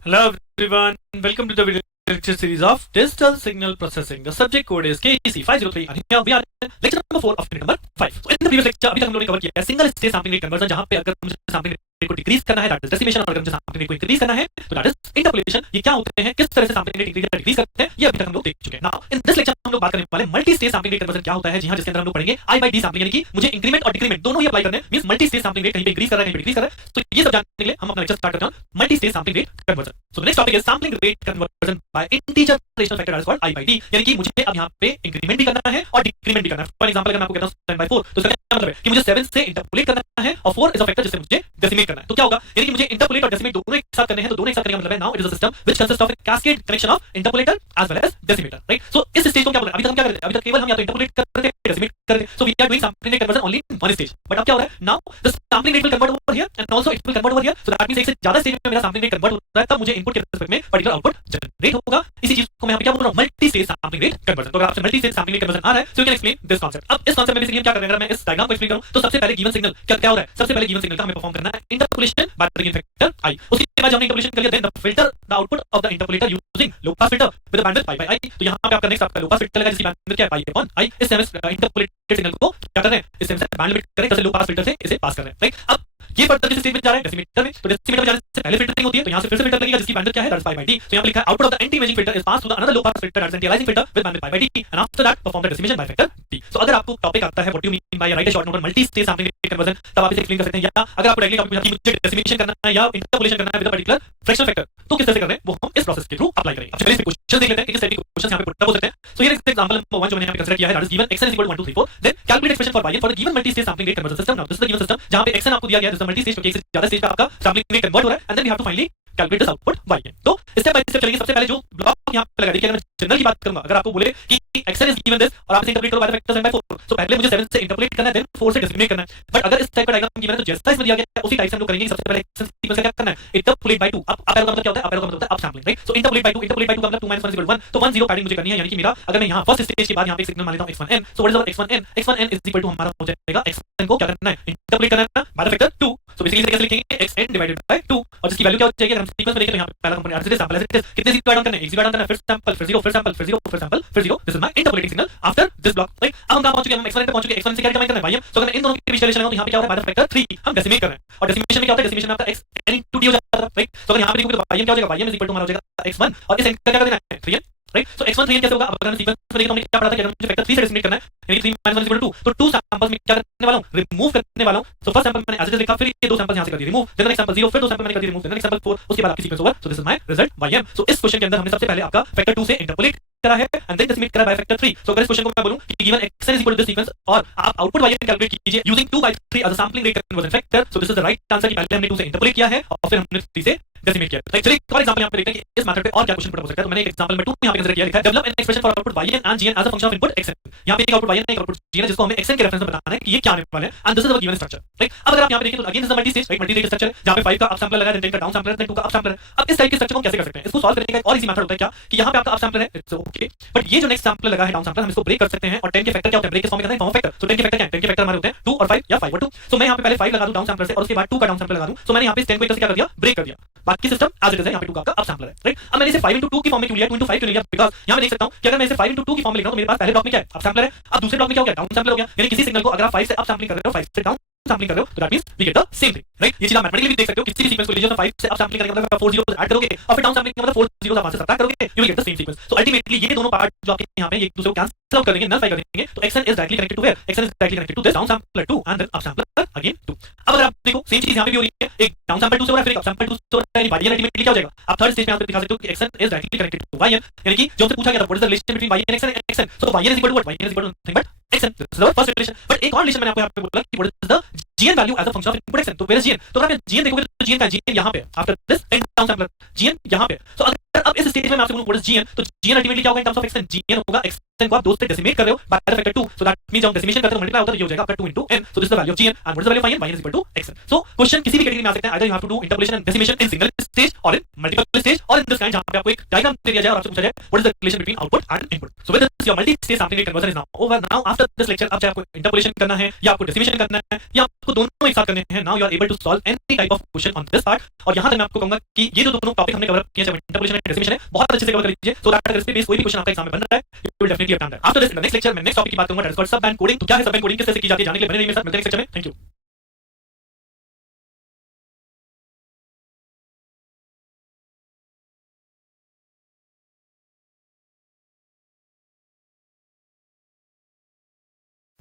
Hello everyone, welcome to the video lecture series of digital signal processing. The subject code is KEC 503 and here we are in lecture number 4 of unit number 5. So in the previous lecture अभी तक हम लोगों ने cover किया है single stage sampling rate conversion, जहां पे अगर मुझे सैंपलिंग रेट को डिक्रीज करना है दैट इज डेसिमेशन, और अगर मुझे सैंपलिंग रेट को इंक्रीज करना है तो दैट इज इंटरपोलेशन. ये क्या होते हैं, किस तरह से सैंपलिंग रेट इंक्रीज या डिक्रीज करते हैं, ये अभी तक हम लोग देख चुके हैं. नाउ इन दिस लेक्चर हम लोग बात करने वाले multi stage sampling rate conversion क्या होता है, जी हां, जिसके अंदर हम लोग पढ़ेंगे आई बाय डी सैंपलिंग, यानी कि मुझे इंक्रीमेंट और डिक्रीमेंट दोनों ही अप्लाई करने हैं. Means multi stage sampling rate कहीं पे इंक्रीज कर रहा है, कहीं पे डिक्रीज कर रहा है. तो ये सब जानने के लिए हम अपना लेक्चर स्टार्ट करते हैं multi stage sampling rate conversion. So the next topic is sampling rate conversion by integer rational factor that is called I by D, यानी कि मुझे अब यहां पे इंक्रीमेंट भी करना है और डिक्रीमेंट भी करना है. फॉर एग्जांपल अगर मैं आपको कहता हूं 7/4, तो इसका क्या मतलब है कि मुझे 7 से इंटरपोलेट करना है और 4 इज अ फैक्टर जिससे मुझे डेसिमेट करना है. तो क्या होगा, यानी कि मुझे इंटरपोलेट और डेसिमेट दोनों एक साथ करने हैं, तो दोनों एक साथ करने का मतलब है now it is a system which consist of a cascade connection of interpolator as well as decimator, right. So इस स्टेज को क्या बोलते हैं, अभी तक हम क्या करते थे, अभी तक केवल हम या तो इंटरपोलेट करते थे, डेसिमेट करते थे. So we are doing sampling rate conversion only in one stage. But अब क्या हो रहा है, now the sampling rate will convert over here and also it will convert over here. So that means एक से ज्यादा स्टेज में मेरा सैंपलिंग रेट कन्वर्ट हो रहा है, तब मुझे इनपुट के रिस्पेक्ट में पर्टिकुलर आउटपुट जनरेट होगा. इसी चीज को मैं यहां पे क्या बोल रहा हूं, multi stage sampling rate conversion. तो अगर आपसे multi stage sampling rate conversion आ रहा है, so you can explain this concept. अब इस कांसेप्ट में बेसिकली हम क्या करेंगे, अगर मैं इस डायग्राम को एक्सप्लेन करूं तो सबसे पहले गिवन सिग्नल क्या हो रहा है, सबसे पहले गिवन सिग्नल का हमें परफॉर्म करना है interpolation by the given factor I. उसके बाद जब हमने इंटरपोलेशन कर लिया then the filter the output of the interpolator using low pass filter with bandwidth pi by I. तो यहां पे आपका नेक्स्ट आपका लो पास फिल्टर लगा जिसकी बैंडविड्थ क्या है पाई अपॉन आई. इससे हम इंटरपोलेटेड सिग्नल को क्या कर रहे हैं, इससे हम बैंडविड्थ करें, जैसे लो पास फिल्टर से इसे पास कर रहे हैं, राइट. अब ये फर्दर किस स्टेज में जा रहा है, डेसिमेटर में. तो डेसिमेटर में जाने से पहले फिल्टरिंग होती है, तो यहां से फिर से फिल्टर लगेगा जिसकी बैंडविड्थ क्या है, that is pi by D. तो यहां पे लिखा है output of the anti imaging filter is pass to the another low pass filter that is anti aliasing filter with bandwidth pi by D and after that perform the decimation by factor D. So अगर आपको topic आता है what you mean by write a short note on multi stage sampling rate conversion, तब आप इसे explain कर सकते हैं. या अगर आपको डायरेक्टली टॉपिक पूछा कि मुझे डेसिमेशन करना है या इंटरपोलेशन करना है with a particular fractional factor, तो किस तरह से कर रहे हैं वो हम इस प्रोसेस के थ्रू अप्लाई करेंगे. अब चलिए इस क्वेश्चन देख लेते हैं कि किस तरह के क्वेश्चन यहां पे पुट अप हो सकते हैं. So here is example number 1 जो मैंने यहां पे कंसीडर किया है, that is given xn = 1 2 3 4, then calculate expression for y for the given multi stage sampling rate conversion system. Now this is the given system जहां पे xn आपको दिया गया है, this is the multi stage, क्योंकि एक से ज्यादा स्टेज पे आपका सैंपलिंग रेट कन्वर्ट हो रहा है, and then we have to finally calculate this output y. तो स्टेप बाय स्टेप चलेंगे. सबसे पहले जो ब्लॉक यहां पे लगा देखिए, अगर मैं जनरल की बात करूंगा, अगर आपको बोले कि xn इज गिवन दिस और आप इसे इंटरप्रेट करो बाय द फैक्टर 7/4, तो पहले मुझे 7 से इंटरपोलेट करना है, देन 4 से डेसिमेट करना है. बट अगर इस टाइप का डायग्राम गिवन है तो जैसा इसमें दिया गया है उसी टाइप से हम लोग करेंगे. सबसे पहले xn सीक्वेंस का क्या करना है, इंटरपोलेट बाय 2. अप एरो का मतलब क्या होता है, अप एरो का मतलब होता है अप सैंपलिंग, राइट. सो इंटरपोलेट बाय 2 का मतलब 2 - 1 = 1, तो 1 0 पैडिंग मुझे करनी है, यानी कि मेरा अगर मैं यहां फर्स्ट स्टेज के बाद यहां पे एक सिग्नल मान लेता हूं x1n. So what is our x1n is equal to हमारा हो जाएगा xn को क्या करना है, इंटरपोलेट करना है by the factor 2. So basically इसे कैसे लिखेंगे, xn डिवाइडेड बाय 2, और जिसकी वैल्यू क्या हो जाएगी, अगर हम सीक्वेंस में देखें तो यहां पे पहला component as it is sample as it is, कितने 0 ऐड ऑन करने हैं, 1 0 ऐड ऑन करना है, फिर सैंपल, फिर 0, फिर सैंपल, फिर 0, फिर सैंपल, फिर 0. This is my interpolating signal after this block, right. अब हम कहां पहुंच चुके हैं, हम x1n पे पहुंच चुके हैं. x1 से क्या डिफाइन करना है, ym. सो अगर मैं इन दोनों के बीच रिलेशन लगाऊं तो यहां पे क्या हो रहा है, बाय द फैक्टर 3 हम डेसिमेट कर रहे हैं, और डेसिमेशन में क्या होता है, डेसिमेशन में आपका xn * d हो जाता है, राइट. तो अगर यहां पे देखोगे तो ym क्या हो जाएगा, ym = हमारा हो जाएगा x1 और इस n का क्या कर देना है 3n, राइट. सो x1 3n कैसे होगा, अब अगर मैं सीक्वेंस में देखें तो हमने क्या पढ़ा था कि अगर मुझे फैक्टर 3 से डेसिमेट करना है, यानी 3 - 1 = 2, तो 2 सैंपल्स में क्या करने वाला हूं, रिमूव करने वाला हूं. सो फर्स्ट सैंपल मैंने एज इट इज लिखा, फिर ये 2 सैंपल्स यहां से कर दिए रिमूव, देन नेक्स्ट सैंपल 0, फिर 2 सैंपल मैंने कर दिए रिमूव, देन नेक्स्ट सैंपल 4, उसके बाद आपकी sequence over. So this is my result ym. सो इस क्वेश्चन के अंदर हमने सबसे पहले आपका फैक्टर 2 से इंटरपोलेट करा है एंड देन डेसिमेट करा बाय फैक्टर 3. सो अगर इस क्वेश्चन को मैं बोलूं कि गिवन xn = दिस सीक्वेंस और आप आउटपुट ym कैलकुलेट कीजिए using 2/3 as a sampling rate conversion factor. So this is the right answer कि पहले हमने 2 से इंटरपोलेट किया है और फिर हमने 3 से डेसिमेट किया. लाइक चलिए एक और एग्जांपल यहां पे देखते हैं कि इस मेथड पे और क्या क्वेश्चन पुट हो सकता है. तो मैंने एक एग्जांपल में 2 यहां पे कंसीडर किया, लिखा है develop an expression for output yn and gn as a function of input xn. यहां पे एक आउटपुट yn है, एक आउटपुट gn है, जिसको हमें xn के रेफरेंस में बताना है कि ये क्या आने वाला है, and this is our given structure, right. अब अगर आप यहां पे देखें तो again this is the multi stage, right, multi stage structure जहां पे 5 का अप सैंपलर लगा है, देन 10 का डाउन सैंपलर है, देन 2 का अप सैंपलर है. अब इस टाइप के स्ट्रक्चर को हम कैसे कर सकते हैं, इसको सॉल्व करने का एक और इजी मेथड होता है क्या, कि यहां पे आपका अप सैंपलर है, इट्स ओके, बट ये जो नेक्स्ट सैंपलर लगा है डाउन सैंपलर, हम इसको ब्रेक कर सकते हैं. और 10 के फैक्टर क्या होता है, ब्रेक के फॉर्म में करना है फॉर्म फैक्टर. सो 10 के फैक्टर क्या है, 10 के फैक्टर हमारे होते हैं 2 और 5 या 5 और 2. सो मैं यहां पे पहले 5 लगा दूं डाउन सैंपलर से और उसके बाद 2 का डाउन सैंपलर लगा दूं. सो मैंने यहां पे इस 10 को एक तरह से क्या कर दिया, ब्रेक कर दिया. बाकी सिस्टम एज इट इज है, यहां पे 2 का अप सैंपलर है, राइट. अब मैंने इसे 5 * 2 की फॉर्म में क्यों लिया, 2 * 5 क्यों लिया, बिकॉज़ यहां मैं देख सकता हूं कि अगर मैं इसे 5 * 2 की फॉर्म में लिख रहा हूं तो मेरे पास पहले ब्लॉक में क्या है, अप सैंपलर है. अब दूसरे ब्लॉक में क्या हो गया, डाउन सैंपलर हो गया. यानी किसी सिग्नल को अगर आप 5 से अप सैंपलिंग कर रहे हो, 5 से डाउन सैंपलिंग कर रहे हो तो that means we get the same thing, right? ये चीज आप मैथमेटिकली भी देख सकते हो, किसी भी सीक्वेंस को लीजिए, 5 से अप सैंपलिंग करेंगे मतलब 4 जीरो ऐड करोगे और फिर डाउन सैंपलिंग का मतलब 4 जीरो आप वहां से सबट्रैक्ट करोगे, you will get the same sequence. So ultimately ये दोनों पार्ट जो आपके यहां पे एक दूसरे को कैंसिल आउट कर देंगे, नलिफाई कर देंगे, तो xn is directly connected to where, xn is directly connected to this down sampler 2 and then up sampler again 2। अब अगर आप देखो सेम चीज यहां पे भी हो रही है, एक डाउन सैंपल 2 से हो रहा है, फिर एक अप सैंपल 2 से हो रहा है, यानी बाइनरी अल्टीमेटली क्या हो जाएगा? आप थर्ड स्टेज पे यहां पे दिखा सकते हो कि xn is directly connected to yn, यानी कि जो हमसे पूछा गया था what is the relation between yn and xn, सो yn is equal to what? yn is equal to nothing but xn, this is our first relation. But एक और रिलेशन मैंने आपको यहां पे बोला कि what is the gn value as a function of input xn, तो वेयर इज gn? तो अगर आप gn देखोगे तो gn का gn यहां पे after this down sampler, gn यहां पे। सो अगर अब इस स्टेज में मैं आपसे बोलूं व्हाट इज gn, तो gn अल्टीमेटली क्या होगा in terms of xn? gn होगा xn को आप 2 से डेसिमेट कर रहे हो by the factor 2, so that means जब डेसिमेशन करते हो मल्टीप्लाई होता है तो ये हो जाएगा आपका 2 into n, so this is the value of gn and what is the value of yn? yn is equal to xn। सो क्वेश्चन किसी भी कैटेगरी में आ सकते हैं, either you have to do interpolation and decimation in single stage और in multiple stage, और in this kind जहां पे आपको एक डायग्राम दे दिया जाए और आपसे पूछा जाए what is the relation between output and input. So with this your multi stage sampling rate conversion is now over. Now after this lecture अब चाहे आपको इंटरपोलेशन करना है या आपको डेसिमेशन करना है या आपको दोनों एक साथ करने हैं, now you are able to solve any type of question on this part. और यहां तक मैं आपको कहूंगा कि ये जो दोनों टॉपिक हमने कवर किए, चाहे इंटरपोलेशन एंड डेसिमेशन है, बहुत अच्छे से कवर कर लीजिए, सो दैट अगर इस पे बेस कोई भी क्वेश्चन आपका एग्जाम में बन रहा है, you will definitely attempt that. After this next lecture में नेक्स्ट टॉपिक की बात करूंगा, that is called sub band coding. तो क्या है सब बैंड कोडिंग, किस तरह से की जाती है, जानने के लिए बने रहिए मेरे साथ, मिलते हैं नेक्स्ट लेक्चर में। Thank you.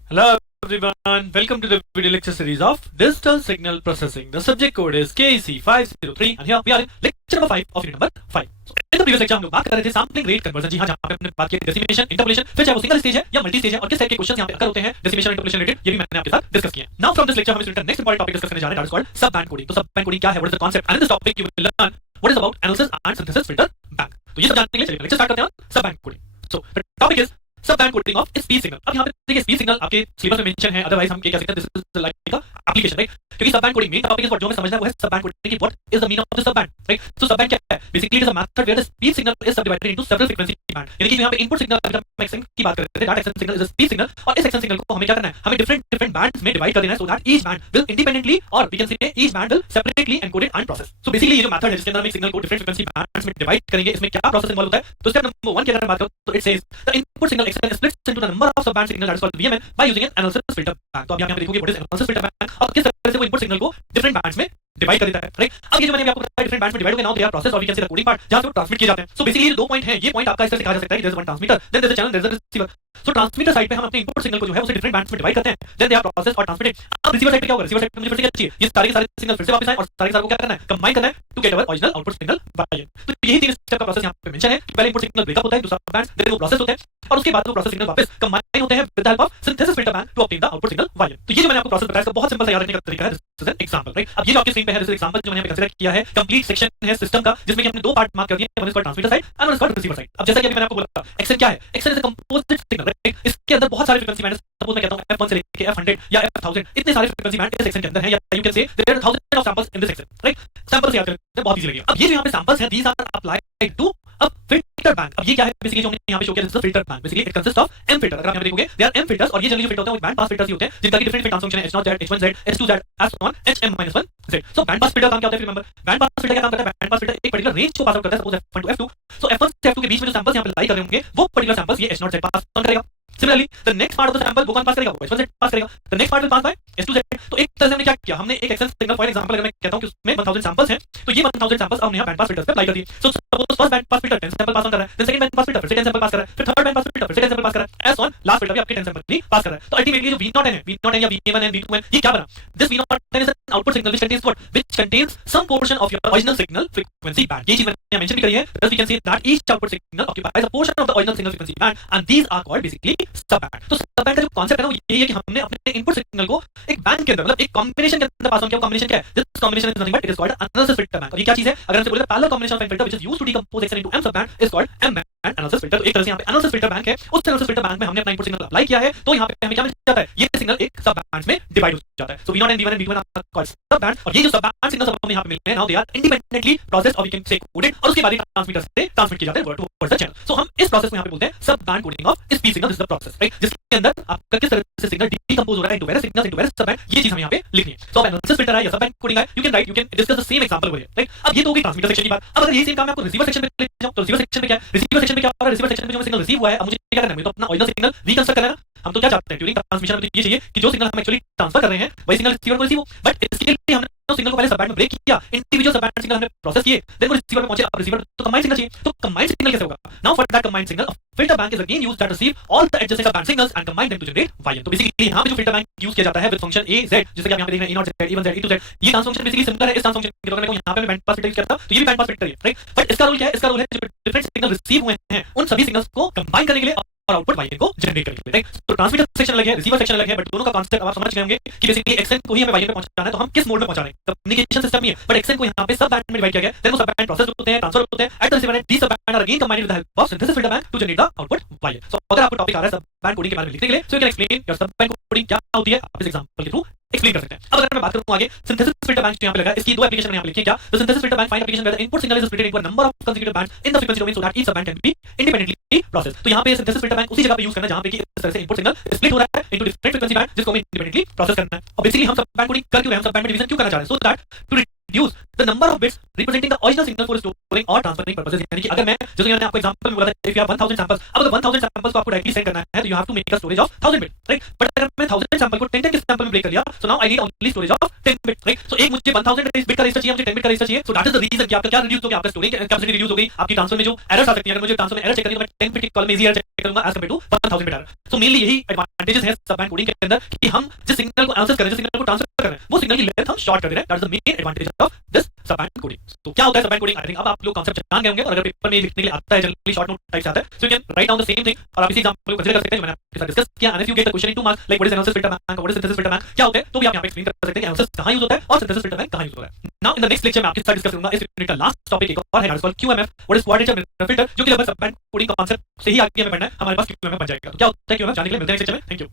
Hello everyone, welcome to the video lecture series of Digital Signal Processing. The subject code is KC503 and here we are in lecture number 5 of unit number 5. So in the previous lecture हम लोग बात कर रहे थे sampling rate conversion. जी हां, जहां पे हमने बात की डेसिमेशन, इंटरपोलेशन, फिर चाहे वो सिंगल स्टेज है या मल्टी स्टेज है और किस टाइप के क्वेश्चंस यहां पे अकर होते हैं डेसिमेशन इंटरपोलेशन रिलेटेड, ये भी मैंने आपके साथ डिस्कस किए हैं। नाउ फ्रॉम दिस लेक्चर हम इस नेक्स्ट इंपॉर्टेंट टॉपिक डिस्कस करने जा रहे हैं, that is called sub band coding. तो सब बैंड कोडिंग क्या है, what is the concept, and in this topic you will learn what is about analysis and synthesis filter bank. तो ये सब जानने के लिए चलिए लेक्चर स्टार्ट करते हैं sub band coding. So the topic is sub band coding of speech signal. अब यहाँ पे देखिए स्पीच सिग्नल आपके सिलेबस में मेंशन है, अदरवाइज हम क्या कह सकते हैं, this is like a application, right? क्योंकि sub band coding main topic is what जो हमें समझना है वो है सब बैंड कोडिंग की what is the meaning of the sub band, right? So sub band क्या है? Basically it is a method where the speech signal is subdivided into several frequency band, यानी कि यहाँ पे इनपुट सिग्नल अगर हम action की बात करते हैं, that action signal is a speech signal, और इस एक्शन सिग्नल को हमें क्या करना है, हमें डिफरेंट बैंड्स में डिवाइड कर देना है, so that each band will independently और we can say each band will separately encoded and process. So basically ये जो मेथड है जिसके अंदर हम एक सिग्नल को डिफरेंट फ्रीक्वेंसी बैंड्स में डिवाइड करेंगे, इसमें क्या प्रोसेस इन्वॉल्व होता है? तो स्टेप नंबर 1 की अगर हम बात करें तो it says the input signal action splits into the number of sub band signal that is called VMN by using an analysis filter bank. तो अब यहाँ पे देखोगे what is analysis filter bank और किस तरह से वो इनपुट सिग्नल को डिफरेंट बैंड्स में डिवाइड कर देता है, राइट? अब ये जो मैंने आपको बताया डिफरेंट बैंड्स में डिवाइड हो गए, नाउ दे आर प्रोसेस और we can see the coding part जहां से वो ट्रांसमिट किए जाते हैं। सो बेसिकली ये दो पॉइंट हैं, ये पॉइंट आपका इस तरह से कहा जा सकता है कि there is one transmitter, then there is a channel, there is a receiver. So transmitter side पे हम अपने इनपुट सिग्नल को जो है उसे डिफरेंट बैंड्स में डिवाइड करते हैं, देन दे आर प्रोसेस और ट्रांसमिटेड। अब रिसीवर साइड पे क्या होगा? रिसीवर साइड पे मुझे फिर से क्या चाहिए, ये सारे के सारे सिग्नल फिर से वापस आए और सारे के सारे को क्या करना है, कंबाइन करना है to get our original output signal by n। तो यही तीन स्टेप का प्रोसेस यहां पे मेंशन है कि पहले इनपुट सिग्नल ब्रेकअप होता है टू सब बैंड्स, देन वो प्रोसेस होते हैं और उसके बाद वो प्रोसेस सिग्नल वापस कंबाइन होते हैं with the help of synthesis filter bank to obtain the output signal by n। तो ये जो मैंने आपको प्रोसेस बताया इसका बहुत सिंपल सा याद रखने का तरीका है, this is an example, right? अब ये जो आपके स्क्रीन पे है दिस इज एग्जांपल जो मैंने यहां पे कंसीडर किया है, कंप्लीट सेक्शन है सिस्टम का जिसमें कि हमने दो पार्ट मार्क कर दिए हैं, one is called transmitter side and one is called receiver side. अब जैसा कि अभी मैंने आपको बोला एक्शन क्या है, action is a composite signal, right? इसके अंदर बहुत सारे फ्रीक्वेंसी बैंड, सपोज मैं कहता हूं f1 से लेके f100 या f1000, इतने सारे फ्रीक्वेंसी बैंड इस सेक्शन के अंदर है, या you can say there are thousands of samples in this section, right? Samples याद करते हैं, बहुत इजी लगेगा। अब ये जो यहां पे सैंपल्स हैं these are applied to a filter bank. अब ये क्या है बेसिकली जो हमने यहां पे शो किया, this is a filter bank. Basically it consist of m filter. अगर आप यहां पे देखोगे देयर आर m फिल्टर्स और ये जनरली जो फिल्टर होते हैं वो बैंड पास फिल्टर्स ही होते हैं जिनका की डिफरेंट ट्रांसफॉर्मेशन है h0z, h1z, h2z, h1, hm-1z। सो बैंड पास फिल्टर काम क्या होता है, रिमेंबर बैंड पास फिल्टर क्या काम करता है? बैंड पास फिल्टर एक पर्टिकुलर रेंज को पास आउट करता है, suppose f1 to f2। So f1 से f2 के बीच में जो सैंपल्स यहां पे लाई कर रहे होंगे वो पर्टिकुलर सैंपल्स ये h0z पास ऑन करेगा। Similarly, the next part of the sample वो कौन पास करेगा? वो h1z पास करेगा। The next part will pass by h2z। तो एक तरह से हमने क्या किया, हमने एक एक्शन सिग्नल फॉर एग्जांपल अगर मैं कहता हूं कि उसमें 1000 सैंपल्स हैं तो ये 1000 सैंपल्स हमने यहां बैंड पास फिल्टर्स पे अप्लाई कर दिए। So suppose first band pass filter 10 sample pass on कर रहा है, then second band pass filter फिर से 10 सैंपल पास कर रहा है, फिर थर्ड बैंड पास फिल्टर फिर से 10 सैंपल पास कर रहा है, एज ऑन लास्ट फिल्टर भी आपके 10 सैंपल ही पास कर रहा है। तो अल्टीमेटली जो v0n है, v0n या v1n, v2n, ये क्या बना? This v0n is an output signal which contains what? Which contains some portion of your original signal frequency band। ये चीज मैंने मेंशन भी करी है, thus we can say that each output signal occupies a portion of the original signal frequency band and these are called basically sub band। तो सब band का जो कांसेप्ट है ना वो यही है कि हमने अपने इनपुट सिग्नल को एक बैंड के अंदर मतलब एक कॉम्बिनेशन के अंदर पास ऑन किया। कॉम्बिनेशन क्या है? This combination is nothing but it is called analysis filter bank. और ये क्या चीज है? अगर हमसे बोले तो parallel combination of n filter which is used to decompose action into m sub band is called m band analysis filter. तो एक तरह से यहां पे एनालिसिस फिल्टर बैंक है, उस एनालिसिस फिल्टर बैंक में हमने अपना इनपुट सिग्नल अप्लाई किया है तो यहां पे हमें क्या मिल जाता है? ये सिग्नल एक सब बैंड्स में डिवाइड हो जाता है। So v0 and v1 and v2 are called sub band और ये जो सब बैंड सिग्नल्स हमें यहां पे मिलते हैं now they are independently processed और वी कैन से कोडेड और उसके बाद ट्रांसमीटर से ट्रांसमिट किए जाते हैं टुवर्ड्स द चैनल। सो हम इस प्रोसेस को यहां पे बोलते हैं sub band coding of speech signal. This is the process, right? जिसके अंदर आपका किस तरह से सिग्नल डिकंपोज हो रहा है into various signals into various सब बैंड, ये चीज हमें यहां पे लिखनी है। सो अब एनालिसिस फिल्टर है या सब बैंड कोडिंग है, you can write, you can discuss the same example over here, right? अब ये तो होगी ट्रांसमीटर सेक्शन की बात। अब अगर ये सेम काम मैं आपको रिसीवर सेक्शन पे ले जाऊं तो रिसीवर सेक्शन में क्या है? रिसीवर सेक्शन में क्या हो रहा है? रिसीवर सेक्शन में जो सिग्नल रिसीव हुआ है अब मुझे क्या करना है? मुझे तो अपना ओरिजिनल सिग्नल रिकंस्ट्रक्ट करना है ना। हम तो क्या चाहते हैं ड्यूरिंग ट्रांसमिशन में, तो ये चाहिए कि जो सिग्नल हम एक्चुअली ट्रांसफर कर रहे हैं वही सिग्नल रिसीवर को रिसीव हो, बट इसके लिए हमने तो सिग्नल को पहले सब बैंड में ब्रेक किया, इंडिविजुअल सब बैंड सिग्नल हमने प्रोसेस किए, देन वो रिसीवर में पहुंचे। अब रिसीवर तो कंबाइंड सिग्नल चाहिए, तो कंबाइंड सिग्नल कैसे होगा? Now for that combined signal filter bank is again used that receive all the adjacent sub-band signals and combine them to generate YM। तो बेसिकली यहाँ पे जो filter bank यूज किया जाता है विद फंक्शन a z, जैसे कि आप यहाँ पे देख रहे हैं a0 z e1 z e2 z, ये ट्रांस फंक्शन बेसिकली सिमिलर है इस ट्रांस फंक्शन के। तो यहाँ पे बैंड पास फिल्टर यूज किया था, तो ये भी बैंड पास फिल्टर है, राइट। बट इसका रूल क्या है? इसका रूल है जब डिफरेंट सिग्नल रिसीव हुए हैं उन सभी सिग्नल्स को कंबाइन करने के लिए और आउटपुट YM को जनरेट करने के लिए, राइट। तो ट्रांसमीटर सेक्शन अलग है, रिसीवर सेक्शन अलग है, बट दोनों का कांसेप्ट आप समझ गए होंगे कि बेसिकली XN को ही हमें YM पे पहुंचाना है, तो हम किस मोड में पहुंचा रहे हैं, कम्युनिकेशन सिस्टम ही है, बट XN को यहाँ पे सब बैंड में डिवाइड किया गया है, देन वो सब बैंड प्रोसेस होते हैं, ट्रांसफर होते हैं at the receiver end, these sub band are again combined with the help of synthesis filter bank to generate the output YM। So अगर आपको टॉपिक आ रहा है सब बैंड कोडिंग के बारे में लिखने के लिए, सो यू कैन एक्सप्लेन योर सब बैंड कोडिंग क्या होती है, आप इस एग्जांपल के थ्रू एक्सप्लेन कर सकते हैं। अब अगर मैं बात करूं आगे सिंथेसिस फिल्टर बैंक जो यहां पे लगा, इसकी दो एप्लीकेशन यहां पे लिखी है। क्या? The synthesis filter bank find application where the input signal is splitted into a number of consecutive bands in the frequency domain so that each sub-band can be independently processed। तो यहां पे synthesis filter bank उसी जगह पे use करना है जहां पे कि इस तरह से इनपुट सिग्नल स्प्लिट हो रहा है इनटू डिफरेंट फ्रीक्वेंसी बैंड, जिसको हमें इंडिपेंडेंटली प्रोसेस करना है। और बेसिकली हम सब बैंड कोडिंग कर क्यों रहे हैं, हम सब बैंड में डिवीजन क्यों करना चाह रहे हैं? So that to reduce the number of bits representing the original signal for storing or transferring purposes। यानी कि अगर मैं जैसे मैंने आपको एग्जांपल में बोला था if you have 1000 samples, अब अगर 1000 samples को आपको डायरेक्टली सेंड करना है तो you have to make a storage of 1000 bit, right. But अगर मैं 1000 सैंपल को 10 के सैंपल में ब्रेक कर लिया, so now I need only storage of 10 bit, right. So एक मुझे 1000 बिट का रजिस्टर चाहिए, मुझे 10 बिट का रजिस्टर चाहिए, so that is the reason कि आपका क्या रिड्यूस हो गया, आपका स्टोरेज कैपेसिटी रिड्यूस हो गई, आपकी ट्रांसफर में जो एरर्स आ सकती है, अगर मुझे ट्रांसफर में एरर चेक करनी है तो मैं 10 बिट के कॉलम में इजी एरर चेक करूंगा as compare to 1000 bit error. So mainly यही एडवांटेजेस है सब बैंड कोडिंग के अंदर कि हम जिस सिग्नल को आंसर कर रहे हैं, जिस सिग्नल को ट्रांसफर कर रहे हैं, वो सिग्नल की लेंथ हम शॉर्ट कर दे रहे हैं। That is the main advantage of this सब बैंड कोडिंग। तो क्या होता है sub band coding? I think अब आप लोग कांसेप्ट जान गए होंगे, और अगर पेपर में लिखने के लिए आता है जनरली शॉर्ट नोट टाइप से आता है, so you can write down the same thing और आप इसी एग्जांपल को कंसीडर कर सकते हैं जो मैंने आपके साथ डिस्कस किया। And if you get the question in 2 marks like what is analysis filter bank, what is synthesis filter bank, क्या होता है, तो भी आप यहां पे एक्सप्लेन कर सकते हैं कि एनालिसिस कहां यूज होता है और सिंथेसिस फिल्टर बैंक कहां यूज होता है। Now in the next lecture में आपके साथ डिस्कस करूंगा इस यूनिट का लास्ट टॉपिक एक और है, that is called QMF, what is quadrature mirror filter, जो कि लगभग सब बैंड कोडिंग कांसेप्ट से ही आगे हमें पढ़ना है, हमारे पास QMF बन जाएगा। तो क्या होता है QMF जानने के लिए मिलते हैं नेक्स्ट लेक्चर में। Thank you.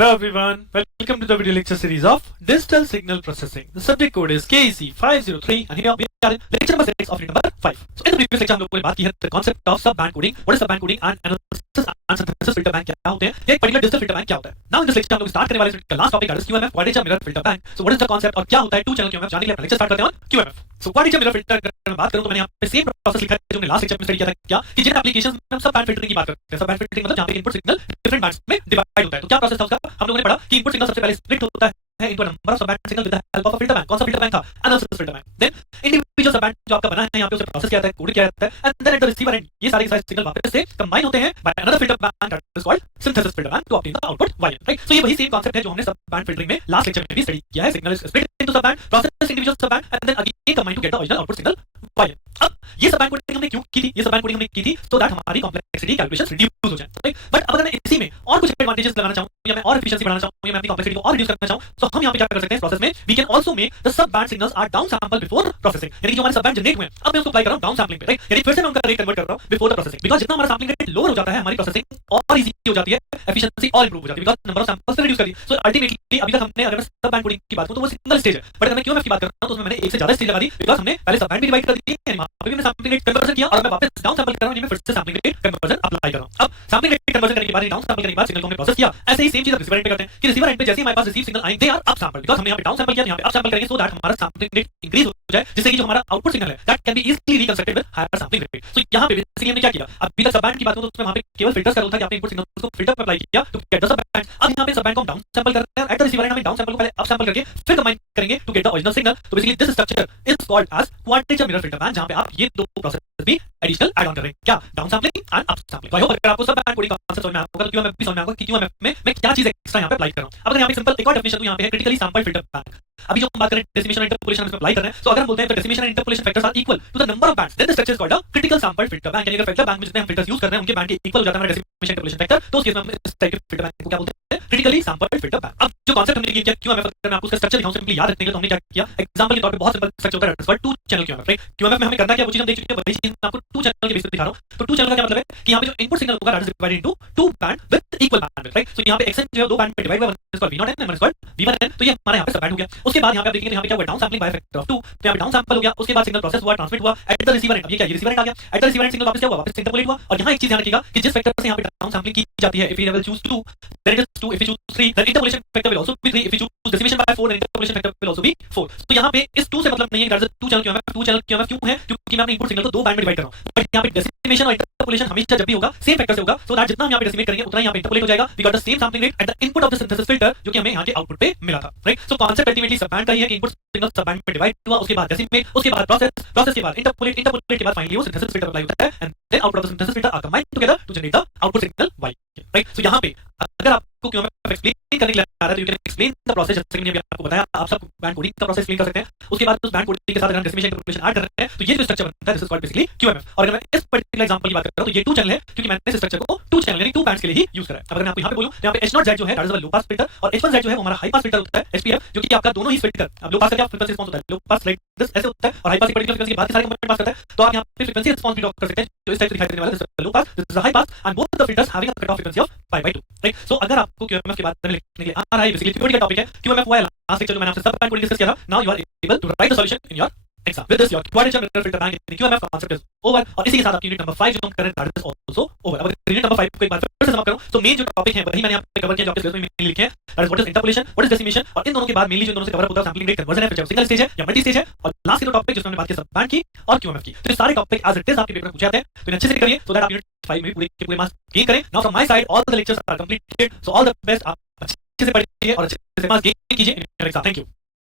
Hello everyone, welcome to the video lecture series of Digital Signal Processing. The subject code is KEC 503 and here we are in lecture number 6 of unit number 5. So in the previous lecture हम लोगों ने बात की है the concept of sub-band coding, what is sub-band coding and analysis and synthesis filter bank क्या होते हैं, या एक particular digital filter bank क्या होता है। Now in this lecture हम लोग start करने वाले का last topic that is QMF, quadrature mirror filter bank. So what is the concept और क्या होता है 2 channel QMF, जानने के लिए अपना lecture start करते हैं on QMF। So quadrature mirror filter अगर मैं बात करूं तो मैंने यहाँ पे सेम प्रोसेस लिखा है जो हमने लास्ट लेक्चर में स्टडी किया था, क्या कि जिन एप्लीकेशंस में हम सब बैंड फिल्टरिंग की बात करते हैं, सब बैंड फिल्टरिंग मतलब जहां पे इनपुट सिग्नल डिफरेंट बैंड्स में डिवाइड होता है। तो क्या प्रोसेस था उसका? हम लोगों ने पढ़ा कि इनपुट सिग्नल सबसे पहले स्प्लिट होता है into a number of sub-band signal with the help of a filter bank। कौन सा filter bank था? Analysis filter bank। Then individual sub-band जो आपका बना है यहाँ पे उसे प्रोसेस किया जाता है, कोड किया जाता है, and then at the receiver end ये सारे सिग्नल वापस से कंबाइन होते हैं by another filter bank that is called synthesis filter bank to obtain the output YM, right? So ये वही सेम कॉन्सेप्ट है जो हमने सब-बैंड फिल्टरिंग में लास्ट लेक्चर में भी स्टडी किया है। Signal is split into sub band, process individual sub band and then again combine to get the original output signal YM। अब ये सब-बैंड कोडिंग हमने क्यों की थी? ये सब-बैंड कोडिंग हमने की थी so that हमारी कॉम्प्लेक्सिटी कैलकुलेशंस रिड्यूस हो जाए, राइट। बट अब अगर मैं इसी में और कुछ एडवांटेजेस लगाना चाहूं या मैं और एफिशिएंसी बढ़ाना चाहूं या मैं अपनी कॉम्प्लेक्सिटी को और रिड्यूस करना चाहूं, तो हम यहां पे क्या कर सकते हैं प्रोसेस में, we can also make the sub band signals are down sample before processing. यानी कि जो हमारे सब बैंड जनरेट हुए हैं अब मैं उसको अप्लाई कर रहा हूं डाउन सैंपलिंग पे, राइट। यानी फिर से मैं उनका रेट कन्वर्ट कर रहा हूं बिफोर द प्रोसेसिंग, बिकॉज़ जितना हमारा सैंपलिंग रेट लोअर हो जाता है हमारी प्रोसेसिंग और इजी हो जाती है, एफिशिएंसी और इंप्रूव हो जाती है, बिकॉज़ नंबर ऑफ सैंपल्स से रिड्यूस कर दी। सो अल्टीमेटली अभी तक हमने अगर मैं सब बैंड कोडिंग की बात करूं तो वो सिंगल स्टेज है, बट अगर मैं QMF की बात कर रहा हूं तो उसमें मैंने एक से ज्यादा स्टेज लगा दी, बिकॉज़ हमने पहले सब बैंड भी डिवाइड कर दी, यानी वहां पे भी मैंने सैंपलिंग रेट कन्वर्जन किया और मैं वापस डाउन सैंपल कर रहा हूं, यानी मैं फिर से सैंपलिंग रेट कन्वर्जन अप्लाई कर रहा हूं। अब सैंपलिंग रेट कन्वर्जन करने के बाद डाउन सैंपल करने के बाद सिग्नल को हमने प्रोसेस किया, ऐसे ही सेम चीज रिसीवर एंड पे करते हैं कि रिसीवर एंड पे जैसे ही हमारे पास रिसीव सिग्नल आएंगे they are up sample, because हमने यहां पे डाउन सैंपल किया, यहां पे अप सैंपल करेंगे सो दैट हमारा सैंपलिंग रेट इंक्रीज हो जाए, जिससे कि जो हमारा आउटपुट सिग्नल है that can be easily reconstructed with higher sampling rate. So यहां पे बेसिकली हमने क्या किया, अभी तक सब बैंड की बात करूं तो उसमें वहां पे केवल फिल्टर्स का रोल था कि आपने इनपुट सिग्नल को फिल्टर पे अप्लाई किया to get the sub band. अब यहां पे सब बैंड को हम डाउन सैंपल कर रहे हैं, एट द रिसीवर एंड हमें डाउन सैंपल को पहले अप सैंपल करके फिर कंबाइन करेंगे to get the original signal. तो basically this structure is called as quadrature mirror filter bank, जहां पे आप ये दो प्रोसेस भी एडिशनल ऐड ऑन कर रहे हैं, क्या down sampling and up sampling. I hope अगर आपको सब बैंड कोडिंग कांसेप्ट समझ में आएगा तो QMF भी समझ में आएगा कि QMF में मैं क्या चीज एक्स्ट्रा यहां पे अप्लाई कर रहा हूं। अब अगर यहां पे सिंपल एक और डेफिनेशन दूं, यहां पे है क्रिटिकली सैंपल्ड फिल्टर बैंक। अभी जो हम बात करें डेसिमेशन और इंटरपोलेशन हम अप्लाई कर रहे हैं, तो अगर हम बोलते हैं तो decimation and interpolation factors are equal to the number of bands, then the structure is called a critical sample filter bank. यानी अगर फिल्टर बैंक में जितने हम फिल्टर्स यूज कर रहे हैं उनके बैंड के इक्वल हो जाता है हमारा डेसिमेशन इंटरपोलेशन फैक्टर, तो उस केस में हम इस टाइप के फिल्टर बैंक को क्या बोलते हैं, क्रिटिकली सैंपल्ड फिल्टर बैंक। अब जो कांसेप्ट हमने किया क्यूएमएफ, अगर मैं आपको उसका स्ट्रक्चर दिखाऊं सिंपली याद रखने के लिए, तो हमने क्या किया, एग्जांपल के तौर पे बहुत सिंपल स्ट्रक्चर होता है, that's two channel QMF, right. QMF में हमें करना क्या, वो चीज हम देख चुके हैं, वही चीज मैं आपको टू चैनल के बेस पे दिखा रहा हूं। तो टू चैनल का क्या मतलब है कि यहां पे जो इनपुट सिग्नल होगा that is divided into two band with equal bandwidth, right. So यहां पे एक्सएन जो है दो बैंड पे डिवाइड हुआ, one is called v0n and one is called v1n, तो ये हमारा यहां पे सब बैंड हो गया। उसके बाद यहां पे आप देखेंगे यहां पे क्या हुआ, down sampling by factor of 2, तो यहां पे डाउन सैंपल हो गया, उसके बाद सिग्नल प्रोसेस हुआ, ट्रांसमिट हुआ एट द रिसीवर एंड, अब ये क्या, ये रिसीवर एंड आ गया, eight the receiver and signal वापस क्या हुआ, वापस इंटरपोलेट हुआ। और यहां एक चीज ध्यान रखिएगा कि जिस फैक्टर से यहां पे डाउन सैंपलिंग की जाती है, if you will choose 2 then it is 2, if you choose 3 then interpolation factor will also be 3, if you choose decimation by 4 then interpolation factor will also be 4। तो यहां पे इस 2 से मतलब नहीं है कि टू चैनल क्यों है, टू चैनल क्यों है क्योंकि मैं अपने इनपुट सिग्नल को दो बैंड में डिवाइड कर रहा हूं। बट यहां पे डेसिमेशन और इंटरपोलेशन हमेशा जब भी होगा सेम फैक्टर से होगा, सो दैट जितना हम यहां पे डेसिमेट करेंगे उतना ही यहां पे इंटरपोलेट हो जाएगा। We got the same sampling rate at the input of the synthesis filter, जो कि हमें यहां के आउटपुट पे मिला था, right. So concept ultimately sub band का ही है कि इनपुट सिग्नल सब बैंड में डिवाइड हुआ, उसके बाद डेसिमेट, उसके बाद प्रोसेस के बाद इंटरपोलेट के बाद फाइनली वो सिंथेसिस फिल्टर अप्लाई होता है and then output of the synthesis filter are combined together to generate the output signal y, right. So यहां पे अगर आपको क्यूएमएफ एक्सप्लेन करने के लिए आ रहा है तो you can explain the process, जैसे कि मैंने अभी आपको बताया, आप सब बैंड कोडिंग का प्रोसेस एक्सप्लेन कर सकते हैं। उसके बाद उस बैंड कोडिंग के साथ अगर डेसिमेशन इंटरपोलेशन ऐड कर रहे हैं तो ये जो स्ट्रक्चर बनता है this is called basically QMF. और अगर मैं इस पर्टिकुलर एग्जांपल की बात कर रहा हूं तो ये टू चैनल है क्योंकि मैंने इस स्ट्रक्चर को टू चैनल यानी टू बैंड्स के लिए ही यूज करा है। अब अगर मैं आपको यहां पे बोलूं, यहां पे H0Z जो है that is a low pass filter और H1Z जो है वो हमारा हाई पास फिल्टर होता है, एसपीएफ, जो कि आपका दोनों ही फिल्टर, अब लो पास का क्या फ्रीक्वेंसी रिस्पांस होता है, लो पास लाइक दिस ऐसे होता है और हाई पास एक पर्टिकुलर फ्रीक्वेंसी के बाद के सारे कंपोनेंट पास करता है, तो आप यहां पे फ्रीक्वेंसी रिस्पांस भी ड्रॉ कर सकते हैं जो इस टाइप से दिखाई देने वाला है, this is low pass, this is a high pass and both the filters having a cut off frequency of π/2, right. So अगर आपको क्यूएमएफ के बारे में लिखने के लिए आ रहा है, बेसिकली थ्योरी का टॉपिक है क्यूएमएफ, वो है लास्ट लेक्चर जो मैंने आपसे सब बैंड कोडिंग डिस्कस किया था। Now you are able to write the solution in your exam with this your quadrature mirror filter bank in QMF concept is over. और इसी के साथ आपकी यूनिट नंबर 5 जो हम कर रहे हैं दैट इज आल्सो ओवर। अब यूनिट नंबर 5 को एक बार फिर से समाप्त करूं तो मेन जो टॉपिक है वही मैंने यहां पे कवर किया, जो आपके सिलेबस में मेनली लिखे हैं, that is what is interpolation, what is decimation, और इन दोनों के बाद मेनली जो दोनों से कवर अप होता है सैंपलिंग रेट कन्वर्जन है, फिर सिंगल स्टेज है या मल्टी स्टेज है, और लास्ट के दो टॉपिक जिसमें हमने बात की सब बैंड की और क्यूएमएफ की। तो ये सारे टॉपिक एज इट इज आपके पेपर में पूछे जाते हैं, तो इन्हें अच्छे से करिए सो दैट आप यूनिट 5 में पूरे के पूरे मार्क्स गेन करें। Now from my side all the lectures are completed, so all the best, आप अच्छे से पढ़िए और अच्छे से मार्क्स गेन कीजिए इन योर एग्जाम। Thank you.